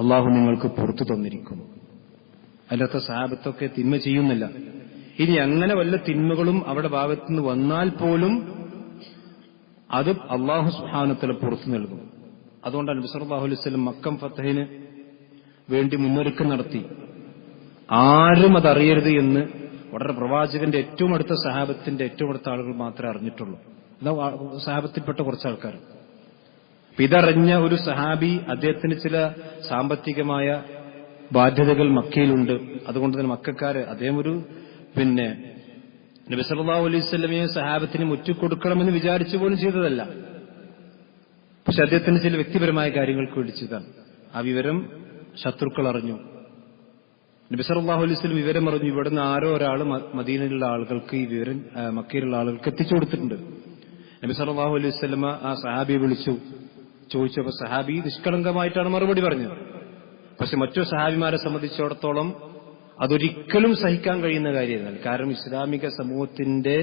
അള്ളാഹു നിങ്ങൾക്ക് പുറത്തു തന്നിരിക്കുന്നു. അല്ലാത്ത സഹാബത്തൊക്കെ തിന്മ ചെയ്യുന്നില്ല. ഇനി അങ്ങനെ വല്ല തിന്മകളും അവിടെ ഭാഗത്തുനിന്ന് വന്നാൽ പോലും അത് അള്ളാഹു സുബ്ഹാനഹു വ തആല പുറത്തു നൽകും. അതുകൊണ്ടാണ് നബി സല്ലല്ലാഹു അലൈഹി വസല്ലം മക്കം ഫതഹിന് വേണ്ടി മുന്നൊരുക്കം നടത്തി. ആരും അതറിയരുത് എന്ന് വളരെ പ്രവാചകന്റെ ഏറ്റവും അടുത്ത സഹാബത്തിന്റെ ഏറ്റവും അടുത്ത ആളുകൾ മാത്രമേ അറിഞ്ഞിട്ടുള്ളൂ. സഹാബത്തിൽപ്പെട്ട കുറച്ച് ആൾക്കാർ. ഇതറിഞ്ഞ ഒരു സഹാബി, അദ്ദേഹത്തിന് ചില സാമ്പത്തികമായ ബാധ്യതകൾ മക്കയിലുണ്ട്. അതുകൊണ്ട് തന്നെ മക്കക്കാര് അദ്ദേഹം ഒരു നബി സല്ലല്ലാഹു അലൈഹി വസല്ലമയെ സഹാബത്തിന് മുറ്റിക്കൊടുക്കണമെന്ന് വിചാരിച്ചു പോലും ചെയ്തതല്ല. പക്ഷെ അദ്ദേഹത്തിന് ചില വ്യക്തിപരമായ കാര്യങ്ങൾക്ക് വേണ്ടി ചെയ്തതാണ്. ആ വിവരം ശത്രുക്കൾ അറിഞ്ഞു. നബി സല്ലല്ലാഹു അലൈഹി വസല്ലം വിവരം അറിഞ്ഞു. ഇവിടുന്ന് ആരോ ഒരാൾ മദീനയിലുള്ള ആളുകൾക്ക് ഈ വിവരം മക്കയിലുള്ള ആളുകൾക്ക് എത്തിച്ചു കൊടുത്തിട്ടുണ്ട്. നബി സല്ലല്ലാഹു അലൈഹി വസല്ലം ആ സഹാബിയെ വിളിച്ചു ചോദിച്ചപ്പോൾ സഹാബി നിഷ്കളങ്കമായിട്ടാണ് മറുപടി പറഞ്ഞത്. പക്ഷെ മറ്റു സഹാബിമാരെ സംബന്ധിച്ചിടത്തോളം അതൊരിക്കലും സഹിക്കാൻ കഴിയുന്ന കാര്യമല്ല. കാരണം ഇസ്ലാമിക സമൂഹത്തിന്റെ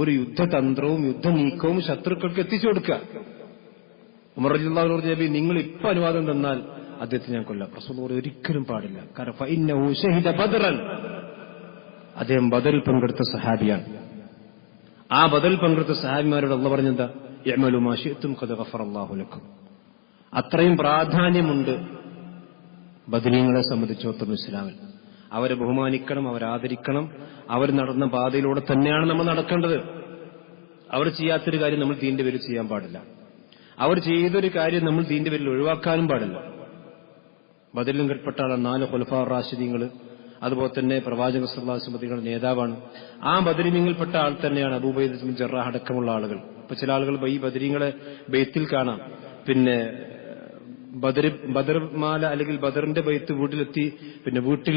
ഒരു യുദ്ധതന്ത്രവും യുദ്ധനീക്കവും ശത്രുക്കൾക്ക് എത്തിച്ചു കൊടുക്കുക. ഉമർ റളിയല്ലാഹു അൻഹു നബി നിങ്ങൾ ഇപ്പൊ അനുവാദം തന്നാൽ അദ്ദേഹത്തെ ഞാൻ കൊല്ലാം. റസൂലുള്ളാഹി ഒരിക്കലും പാടില്ല. കാരണം ഫഇന്നഹു ശഹിദ ബദറൻ, അദ്ദേഹം ബദറിൽ പങ്കെടുത്ത സഹാബിയാണ്. ആ ബദറിൽ പങ്കെടുത്ത സഹാബിമാരോട് അല്ലാഹു പറഞ്ഞെന്താ, ഇഅ്മലൂ മാ ശിഅ്തും ഖദ് ഗഫറല്ലാഹു ലക്കും. അത്രയും പ്രാധാന്യമുണ്ട് ബദരീങ്ങളെ സംബന്ധിച്ചിടത്തോളം ഇസ്ലാമിൽ. അവരെ ബഹുമാനിക്കണം, അവരാദരിക്കണം. അവർ നടന്ന പാതയിലൂടെ തന്നെയാണ് നമ്മൾ നടക്കേണ്ടത്. അവർ ചെയ്യാത്തൊരു കാര്യം നമ്മൾ ദീന്റെ പേരിൽ ചെയ്യാൻ പാടില്ല. അവർ ചെയ്തൊരു കാര്യം നമ്മൾ ദീന്റെ പേരിൽ ഒഴിവാക്കാനും പാടില്ല. ബദറിലും പെട്ട ആളാണ് 4 ഖുലഫാ റാഷിദീങ്ങൾ. അതുപോലെ തന്നെ പ്രവാചക സല്ലല്ലാഹു അലൈഹി വസല്ലം നേതാവാണ്. ആ ബദരീങ്ങളിൽപ്പെട്ട ആൾ തന്നെയാണ് അബൂബൈദ ബിൻ ജറാഹ് അടക്കമുള്ള ആളുകൾ. ഇപ്പൊ ചില ആളുകൾ ഈ ബദരീങ്ങളെ ബൈത്തിൽ കാണാം. ബദർ മാല അല്ലെങ്കിൽ ബദറിന്റെ ബൈത്ത് വീട്ടിലെത്തി വീട്ടിൽ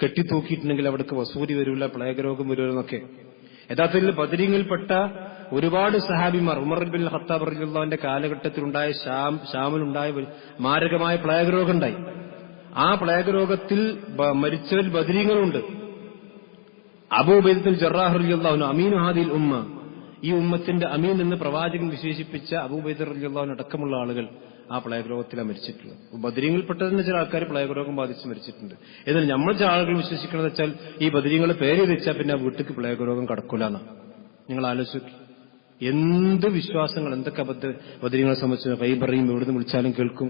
കെട്ടിത്തൂക്കിയിട്ടുണ്ടെങ്കിൽ അവിടേക്ക് വസൂരി വരില്ല, പ്ലേഗ് രോഗം വരുമെന്നൊക്കെ. യഥാർത്ഥത്തിൽ ബദരീങ്ങളിൽപ്പെട്ട ഒരുപാട് സഹാബിമാർ, ഉമർ ബിൻ ഖത്താബ് റളിയല്ലാഹു അൻഹുവിന്റെ കാലഘട്ടത്തിലുണ്ടായ ഷാമിലുണ്ടായ മാരകമായ പ്ലേഗ് രോഗം ഉണ്ടായി. ആ പ്ലേഗ് രോഗത്തിൽ മരിച്ചവരിൽ ബദരീങ്ങളുണ്ട്. അബൂബൈദ ബിൻ ജറാഹ് റളിയല്ലാഹു അൻഹു അമീനു ഹാദിൽ ഉമ്മ, ഈ ഉമ്മത്തിന്റെ അമീൻ എന്ന് പ്രവാചകൻ വിശേഷിപ്പിച്ച അബൂബൈദ റളിയല്ലാഹു അൻഹു അടക്കമുള്ള ആളുകൾ ആ പ്ലേഗ് രോഗത്തിലാണ് മരിച്ചിട്ടുള്ളത്. ബദരീങ്ങളിൽപ്പെട്ടതിന് ചില ആൾക്കാർ പ്ലേഗ് രോഗം ബാധിച്ച് മരിച്ചിട്ടുണ്ട്. എന്നാൽ നമ്മൾ ചില ആളുകൾ വിശ്വസിക്കുന്നത് വെച്ചാൽ ഈ ബദരീങ്ങളെ പേര് വെച്ചാൽ പിന്നെ ആ വീട്ടിക്ക് പ്ലേഗ് രോഗം കടക്കൂലെന്നാണ്. നിങ്ങൾ ആലോചിച്ചു എന്ത് വിശ്വാസങ്ങൾ, എന്തൊക്കെ ബദരീങ്ങളെ സംബന്ധിച്ച് ഖൈബറിയും എവിടുന്ന് വിളിച്ചാലും കേൾക്കും.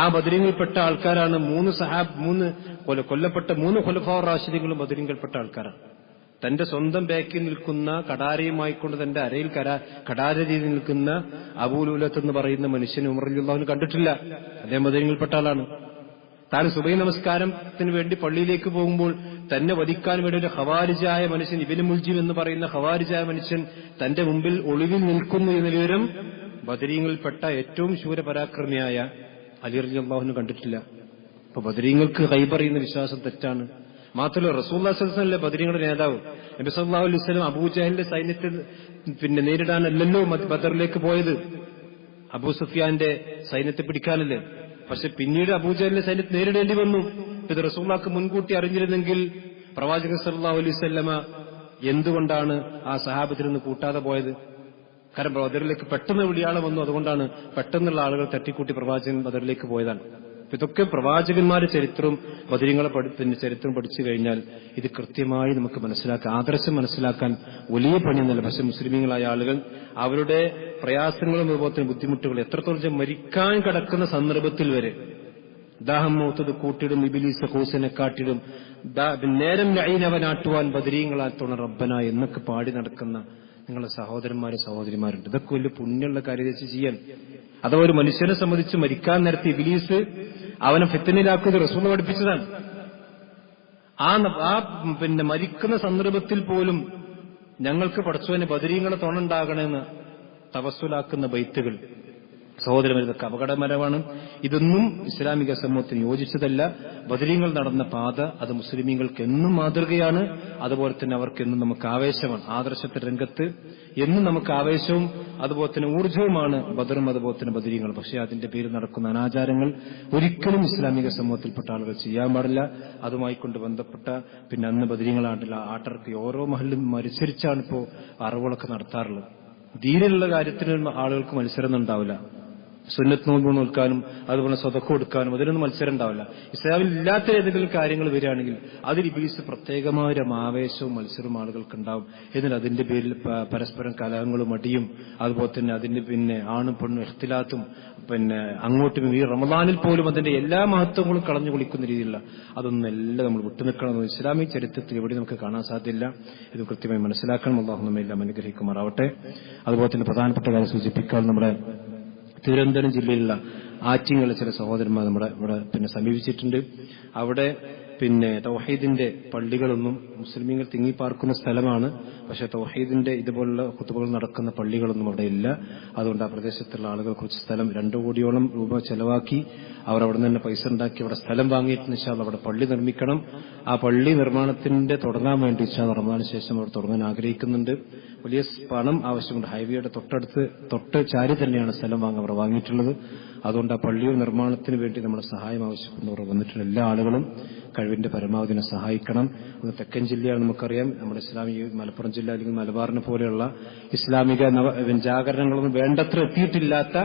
ആ ബദരീങ്ങളിൽപ്പെട്ട ആൾക്കാരാണ് 3 കൊല്ലപ്പെട്ട 3 ഖുലഫാ റാഷിദീങ്ങളും ബദരീങ്ങളിൽപ്പെട്ട ആൾക്കാരാണ്. തന്റെ സ്വന്തം ബാക്കിൽ നിൽക്കുന്ന കടാരയുമായിക്കൊണ്ട് തന്റെ അരയിൽ കടാര ചെയ്ത് നിൽക്കുന്ന അബൂലുലത്ത് എന്ന് പറയുന്ന മനുഷ്യനെ ഉമർ റളിയല്ലാഹു അൻഹു കണ്ടിട്ടില്ല. അദ്ദേഹം ബദരീങ്ങളിൽപ്പെട്ട ആളാണ്. താൻ സുബഹി നമസ്കാരത്തിന് വേണ്ടി പള്ളിയിലേക്ക് പോകുമ്പോൾ തന്നെ വധിക്കാൻ വേണ്ടി ഒരു ഖവാരിജായ മനുഷ്യൻ, ഇബ്നു മുൽജിം എന്ന് പറയുന്ന ഖവാരിജായ മനുഷ്യൻ തന്റെ മുമ്പിൽ ഒളിവിൽ നിൽക്കുന്നു എന്ന വിവരം ബദരീങ്ങളിൽപ്പെട്ട ഏറ്റവും ശൂരപരാക്രമിയായ അലി റളിയല്ലാഹു അൻഹു കണ്ടിട്ടില്ല. അപ്പൊ ബദരീങ്ങൾക്ക് ഗൈബ് അറിയുന്ന വിശ്വാസം തെറ്റാണ്. മാത്രമല്ല റസൂലുള്ളാഹി സ്വല്ലല്ലാഹു അലൈഹി വസല്ലം ബദരീങ്ങളുടെ നേതാവ് നബി സല്ലല്ലാഹു അലൈഹി വസല്ലം അബൂജഹലിന്റെ സൈന്യത്തെ നേരിടാനല്ലല്ലോ ബദറിലേക്ക് പോയത്, അബൂ സുഫിയാന്റെ സൈന്യത്തെ പിടിക്കാനല്ലേ. പക്ഷെ പിന്നീട് അബൂജഹലിന്റെ സൈന്യത്തെ നേരിടേണ്ടി വന്നു. ഇത് റസൂലുള്ളാഹിക്ക് മുൻകൂട്ടി അറിഞ്ഞിരുന്നെങ്കിൽ പ്രവാചകൻ സല്ലല്ലാഹു അലൈഹി വസല്ലമ എന്തുകൊണ്ടാണ് ആ സഹാബത്തിൽ നിന്ന് കൂട്ടാതെ പോയത്? കാരണം ബദറിലേക്ക് പെട്ടെന്ന് വിളിയാളം വന്നു, അതുകൊണ്ടാണ് പെട്ടെന്നുള്ള ആളുകൾ തട്ടിക്കൂട്ടി പ്രവാചകൻ ബദറിലേക്ക് പോയതാണ്. ഇതൊക്കെ പ്രവാചകന്മാരുടെ ചരിത്രവും ബദരീങ്ങളെ ചരിത്രം പഠിച്ചു കഴിഞ്ഞാൽ ഇത് കൃത്യമായി നമുക്ക് മനസ്സിലാക്കാൻ, ആദർശം മനസ്സിലാക്കാൻ വലിയ പണിയൊന്നുമല്ല. പക്ഷെ മുസ്ലിമീങ്ങളായ ആളുകൾ അവരുടെ പ്രയാസങ്ങളും അതുപോലെ ബുദ്ധിമുട്ടുകളും എത്രത്തോളം മരിക്കാൻ കിടക്കുന്ന സന്ദർഭത്തിൽ വരെ ദാഹം മൂത്തത് കൂട്ടിടും ഇബിലീസ് കൂസിനെ കാട്ടിടും നേരം ലൈനവനാട്ടുവാൻ ബദരീങ്ങളാൽ തുണ റബ്ബന എന്നൊക്കെ പാടി നടക്കുന്ന നിങ്ങളുടെ സഹോദരന്മാരും സഹോദരിമാരുണ്ട്. ഇതൊക്കെ വലിയ പുണ്യമുള്ള കാര്യം ചെയ്യാൻ. അഥവാ ഒരു മനുഷ്യനെ സംബന്ധിച്ച് മരിക്കാൻ നേരത്തെ ഇബ്ലീസ് അവനെ ഫിത്നയിലാക്കുന്നത് റസൂൽ പഠിപ്പിച്ചതാണ്. മരിക്കുന്ന സന്ദർഭത്തിൽ പോലും ഞങ്ങൾക്ക് പടച്ചവനെ ബദരീങ്ങളെ തുണണ്ടാകണമെന്ന് തവസ്സുലാക്കുന്ന ബൈത്തുകൾ സഹോദരന്മാർ, ഇതൊക്കെ അപകടകരമാണ്. ഇതൊന്നും ഇസ്ലാമിക സമൂഹത്തിന് യോജിച്ചതല്ല. ബദരീങ്ങൾ നടന്ന പാത അത് മുസ്ലിമീങ്ങൾക്ക് എന്നും മാതൃകയാണ്. അതുപോലെ തന്നെ അവർക്ക് എന്നും നമുക്ക് ആവേശമാണ്. ആദർശത്തെ രംഗത്ത് എന്നും നമുക്ക് ആവേശവും അതുപോലെ തന്നെ ഊർജ്ജവുമാണ് ബദറും അതുപോലെ തന്നെ ബദരീങ്ങൾ. പക്ഷേ അതിന്റെ പേരിൽ നടക്കുന്ന അനാചാരങ്ങൾ ഒരിക്കലും ഇസ്ലാമിക സമൂഹത്തിൽപ്പെട്ട ആളുകൾ ചെയ്യാൻ പാടില്ല. അതുമായി കൊണ്ട് ബന്ധപ്പെട്ട പിന്നെ അന്ന് ബദരീങ്ങളാണ്ടില്ല ആട്ടർക്ക് ഓരോ മഹലിലും മത്സരിച്ചാണ് ഇപ്പോൾ അറിവുകളൊക്കെ നടത്താറുള്ളത്. ദീനിലുള്ള കാര്യത്തിന് ആളുകൾക്ക് മത്സരം ഉണ്ടാവില്ല. സുന്നത്ത് നോമ്പ് നോൽക്കാനും അതുപോലെ സ്വതക്ക കൊടുക്കാനും അതിനൊന്നും മത്സരം ഉണ്ടാവില്ല. ഇസ്ലാമിൽ ഇല്ലാത്ത ഏതെങ്കിലും കാര്യങ്ങൾ വരികയാണെങ്കിൽ അതിൽ ഇബ്ലീസ് പ്രത്യേകമായ ഒരു ആവേശവും മത്സരവും ആളുകൾക്ക് ഉണ്ടാവും. എന്നാൽ അതിന്റെ പേരിൽ പരസ്പരം കലഹങ്ങളും അടിയും അതുപോലെ തന്നെ അതിന്റെ പിന്നെ ആണും പെണ്ണും ഇഖ്തിലാത്തും പിന്നെ അങ്ങോട്ടും ഈ റമദാനിൽ പോലും അതിന്റെ എല്ലാ മഹത്വങ്ങളും കളഞ്ഞു കുളിക്കുന്ന രീതിയിലുള്ള അതൊന്നും എല്ലാം നമ്മൾ വിട്ടുനിൽക്കണം. ഇസ്ലാമിക ചരിത്രത്തിൽ എവിടെ നമുക്ക് കാണാൻ സാധ്യമില്ല. ഇത് കൃത്യമായി മനസ്സിലാക്കണം. അല്ലാഹു നമ്മെ എല്ലാം അനുഗ്രഹിക്കുമാറാവട്ടെ. അതുപോലെ തന്നെ പ്രധാനപ്പെട്ട കാര്യം സൂചിപ്പിക്കാൻ നമ്മുടെ തിരുവനന്തപുരം ജില്ലയിലുള്ള ആറ്റിങ്ങലുള്ള ചില സഹോദരന്മാർ നമ്മുടെ ഇവിടെ പിന്നെ സമീപിച്ചിട്ടുണ്ട്. അവിടെ പിന്നെ തൗഹീദിന്റെ പള്ളികളൊന്നും മുസ്ലിമീങ്ങൾ തിങ്ങിപ്പാർക്കുന്ന സ്ഥലമാണ്. പക്ഷെ തൗഹീദിന്റെ ഇതുപോലുള്ള ഖുതുബകൾ നടക്കുന്ന പള്ളികളൊന്നും അവിടെ ഇല്ല. അതുകൊണ്ട് ആ പ്രദേശത്തുള്ള ആളുകൾ കുറച്ച് സ്ഥലം 2 കോടിയോളം രൂപ ചെലവാക്കി അവർ അവിടെ നിന്ന് തന്നെ പൈസ ഉണ്ടാക്കി അവിടെ സ്ഥലം വാങ്ങിയിട്ട് ഇൻഷാ അല്ലാഹ് അവിടെ പള്ളി നിർമ്മിക്കണം. ആ പള്ളി നിർമ്മാണത്തിന്റെ തുടങ്ങാൻ വേണ്ടി ഇൻഷാ അല്ലാഹ് റമദാന് ശേഷം അവർ തുടങ്ങാൻ ആഗ്രഹിക്കുന്നുണ്ട്. വലിയ പണം ആവശ്യമുണ്ട്. ഹൈവേയുടെ തൊട്ട് ചാരി തന്നെയാണ് സ്ഥലം അവർ വാങ്ങിയിട്ടുള്ളത്. അതുകൊണ്ട് ആ പള്ളിയുടെ നിർമ്മാണത്തിന് വേണ്ടി നമ്മുടെ സഹായം ആവശ്യപ്പെടുന്നവർ വന്നിട്ടുള്ള എല്ലാ ആളുകളും കഴിവിന്റെ പരമാവധിനെ സഹായിക്കണം. അത് തെക്കൻ ജില്ലയാണ്, നമുക്കറിയാം. നമ്മുടെ ഇസ്ലാമിക മലപ്പുറം ജില്ല അല്ലെങ്കിൽ മലബാറിനെ പോലെയുള്ള ഇസ്ലാമിക ജാഗരണങ്ങളൊന്നും വേണ്ടത്ര എത്തിയിട്ടില്ലാത്ത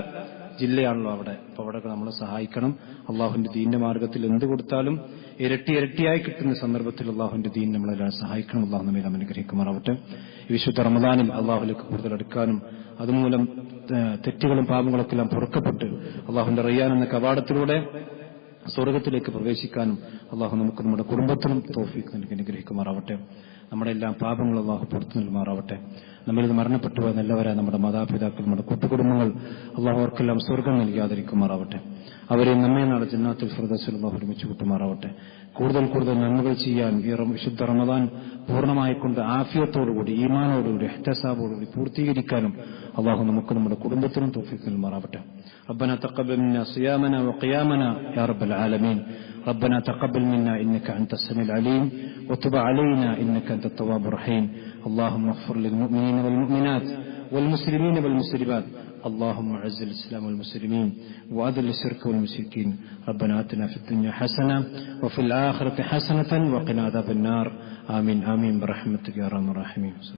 ജില്ലയാണല്ലോ അവിടെ. അപ്പൊ അവിടെ നമ്മളെ സഹായിക്കണം. അള്ളാഹുവിന്റെ ദീനിന്റെ മാർഗത്തിൽ എന്ത് കൊടുത്താലും ഇരട്ടിയായി കിട്ടുന്ന സന്ദർഭത്തിൽ അള്ളാഹുവിന്റെ ദീൻ നമ്മളെല്ലാം സഹായിക്കണം. അള്ളാഹു നമ്മെ അനുഗ്രഹിക്കുമാറാവട്ടെ. ഈ വിശുദ്ധ റമദാനിൽ അള്ളാഹുലേക്ക് കൂടുതൽ അടുക്കാനും അതുമൂലം തെറ്റുകളും പാപങ്ങളൊക്കെ എല്ലാം പൊറുക്കപ്പെട്ട് അള്ളാഹുവിന്റെ റയ്യാൻ എന്ന കവാടത്തിലൂടെ സ്വർഗത്തിലേക്ക് പ്രവേശിക്കാനും അള്ളാഹു നമുക്ക് നമ്മുടെ കുടുംബത്തിനും തൗഫീഖ് നൽകി അനുഗ്രഹിക്കുമാറാവട്ടെ. നമ്മുടെ എല്ലാ പാപങ്ങളും അള്ളാഹു പുറത്തു നൽകുമാറാവട്ടെ. നമ്മളിൽ മരണപ്പെട്ടുപോയ നല്ലവരായ നമ്മുടെ മാതാപിതാക്കൾ, നമ്മുടെ കൂട്ടുകുടുംബങ്ങൾ അള്ളാഹു അവർക്കെല്ലാം സ്വർഗം നൽകാതിരിക്കുമാറാവട്ടെ. അവരെ നമ്മെ നാളെ ജന്നാത്തുൽ ഫിർദൗസിൽ അള്ളാഹു ഒരുമിച്ച് കൂട്ടുമാറാവട്ടെ. കൂടുതൽ നന്മകൾ ചെയ്യാൻ ഈ വിശുദ്ധ റമദാൻ പൂർണ്ണമായിക്കൊണ്ട് ആഫിയത്തോടുകൂടി ഈമാനോടുകൂടി ഇഹ്തിസാബോടുകൂടി പൂർത്തീകരിക്കാനും അള്ളാഹു നമുക്ക് നമ്മുടെ കുടുംബത്തിനും തൗഫീഖ് നൽകുമാറാവട്ടെ. ربنا تقبل منا صيامنا وقيامنا يا رب العالمين. ربنا تقبل منا إنك أنت السميع العليم وتب علينا إنك أنت التواب الرحيم. اللهم اغفر للمؤمنين والمؤمنات والمسلمين والمسلمات. اللهم اعز الإسلام والمسلمين وأذل الشرك والمشركين. ربنا آتنا في الدنيا حسنة وفي الآخرة حسنة وقنا عذاب النار. آمين آمين برحمتك يا أرحم الراحمين.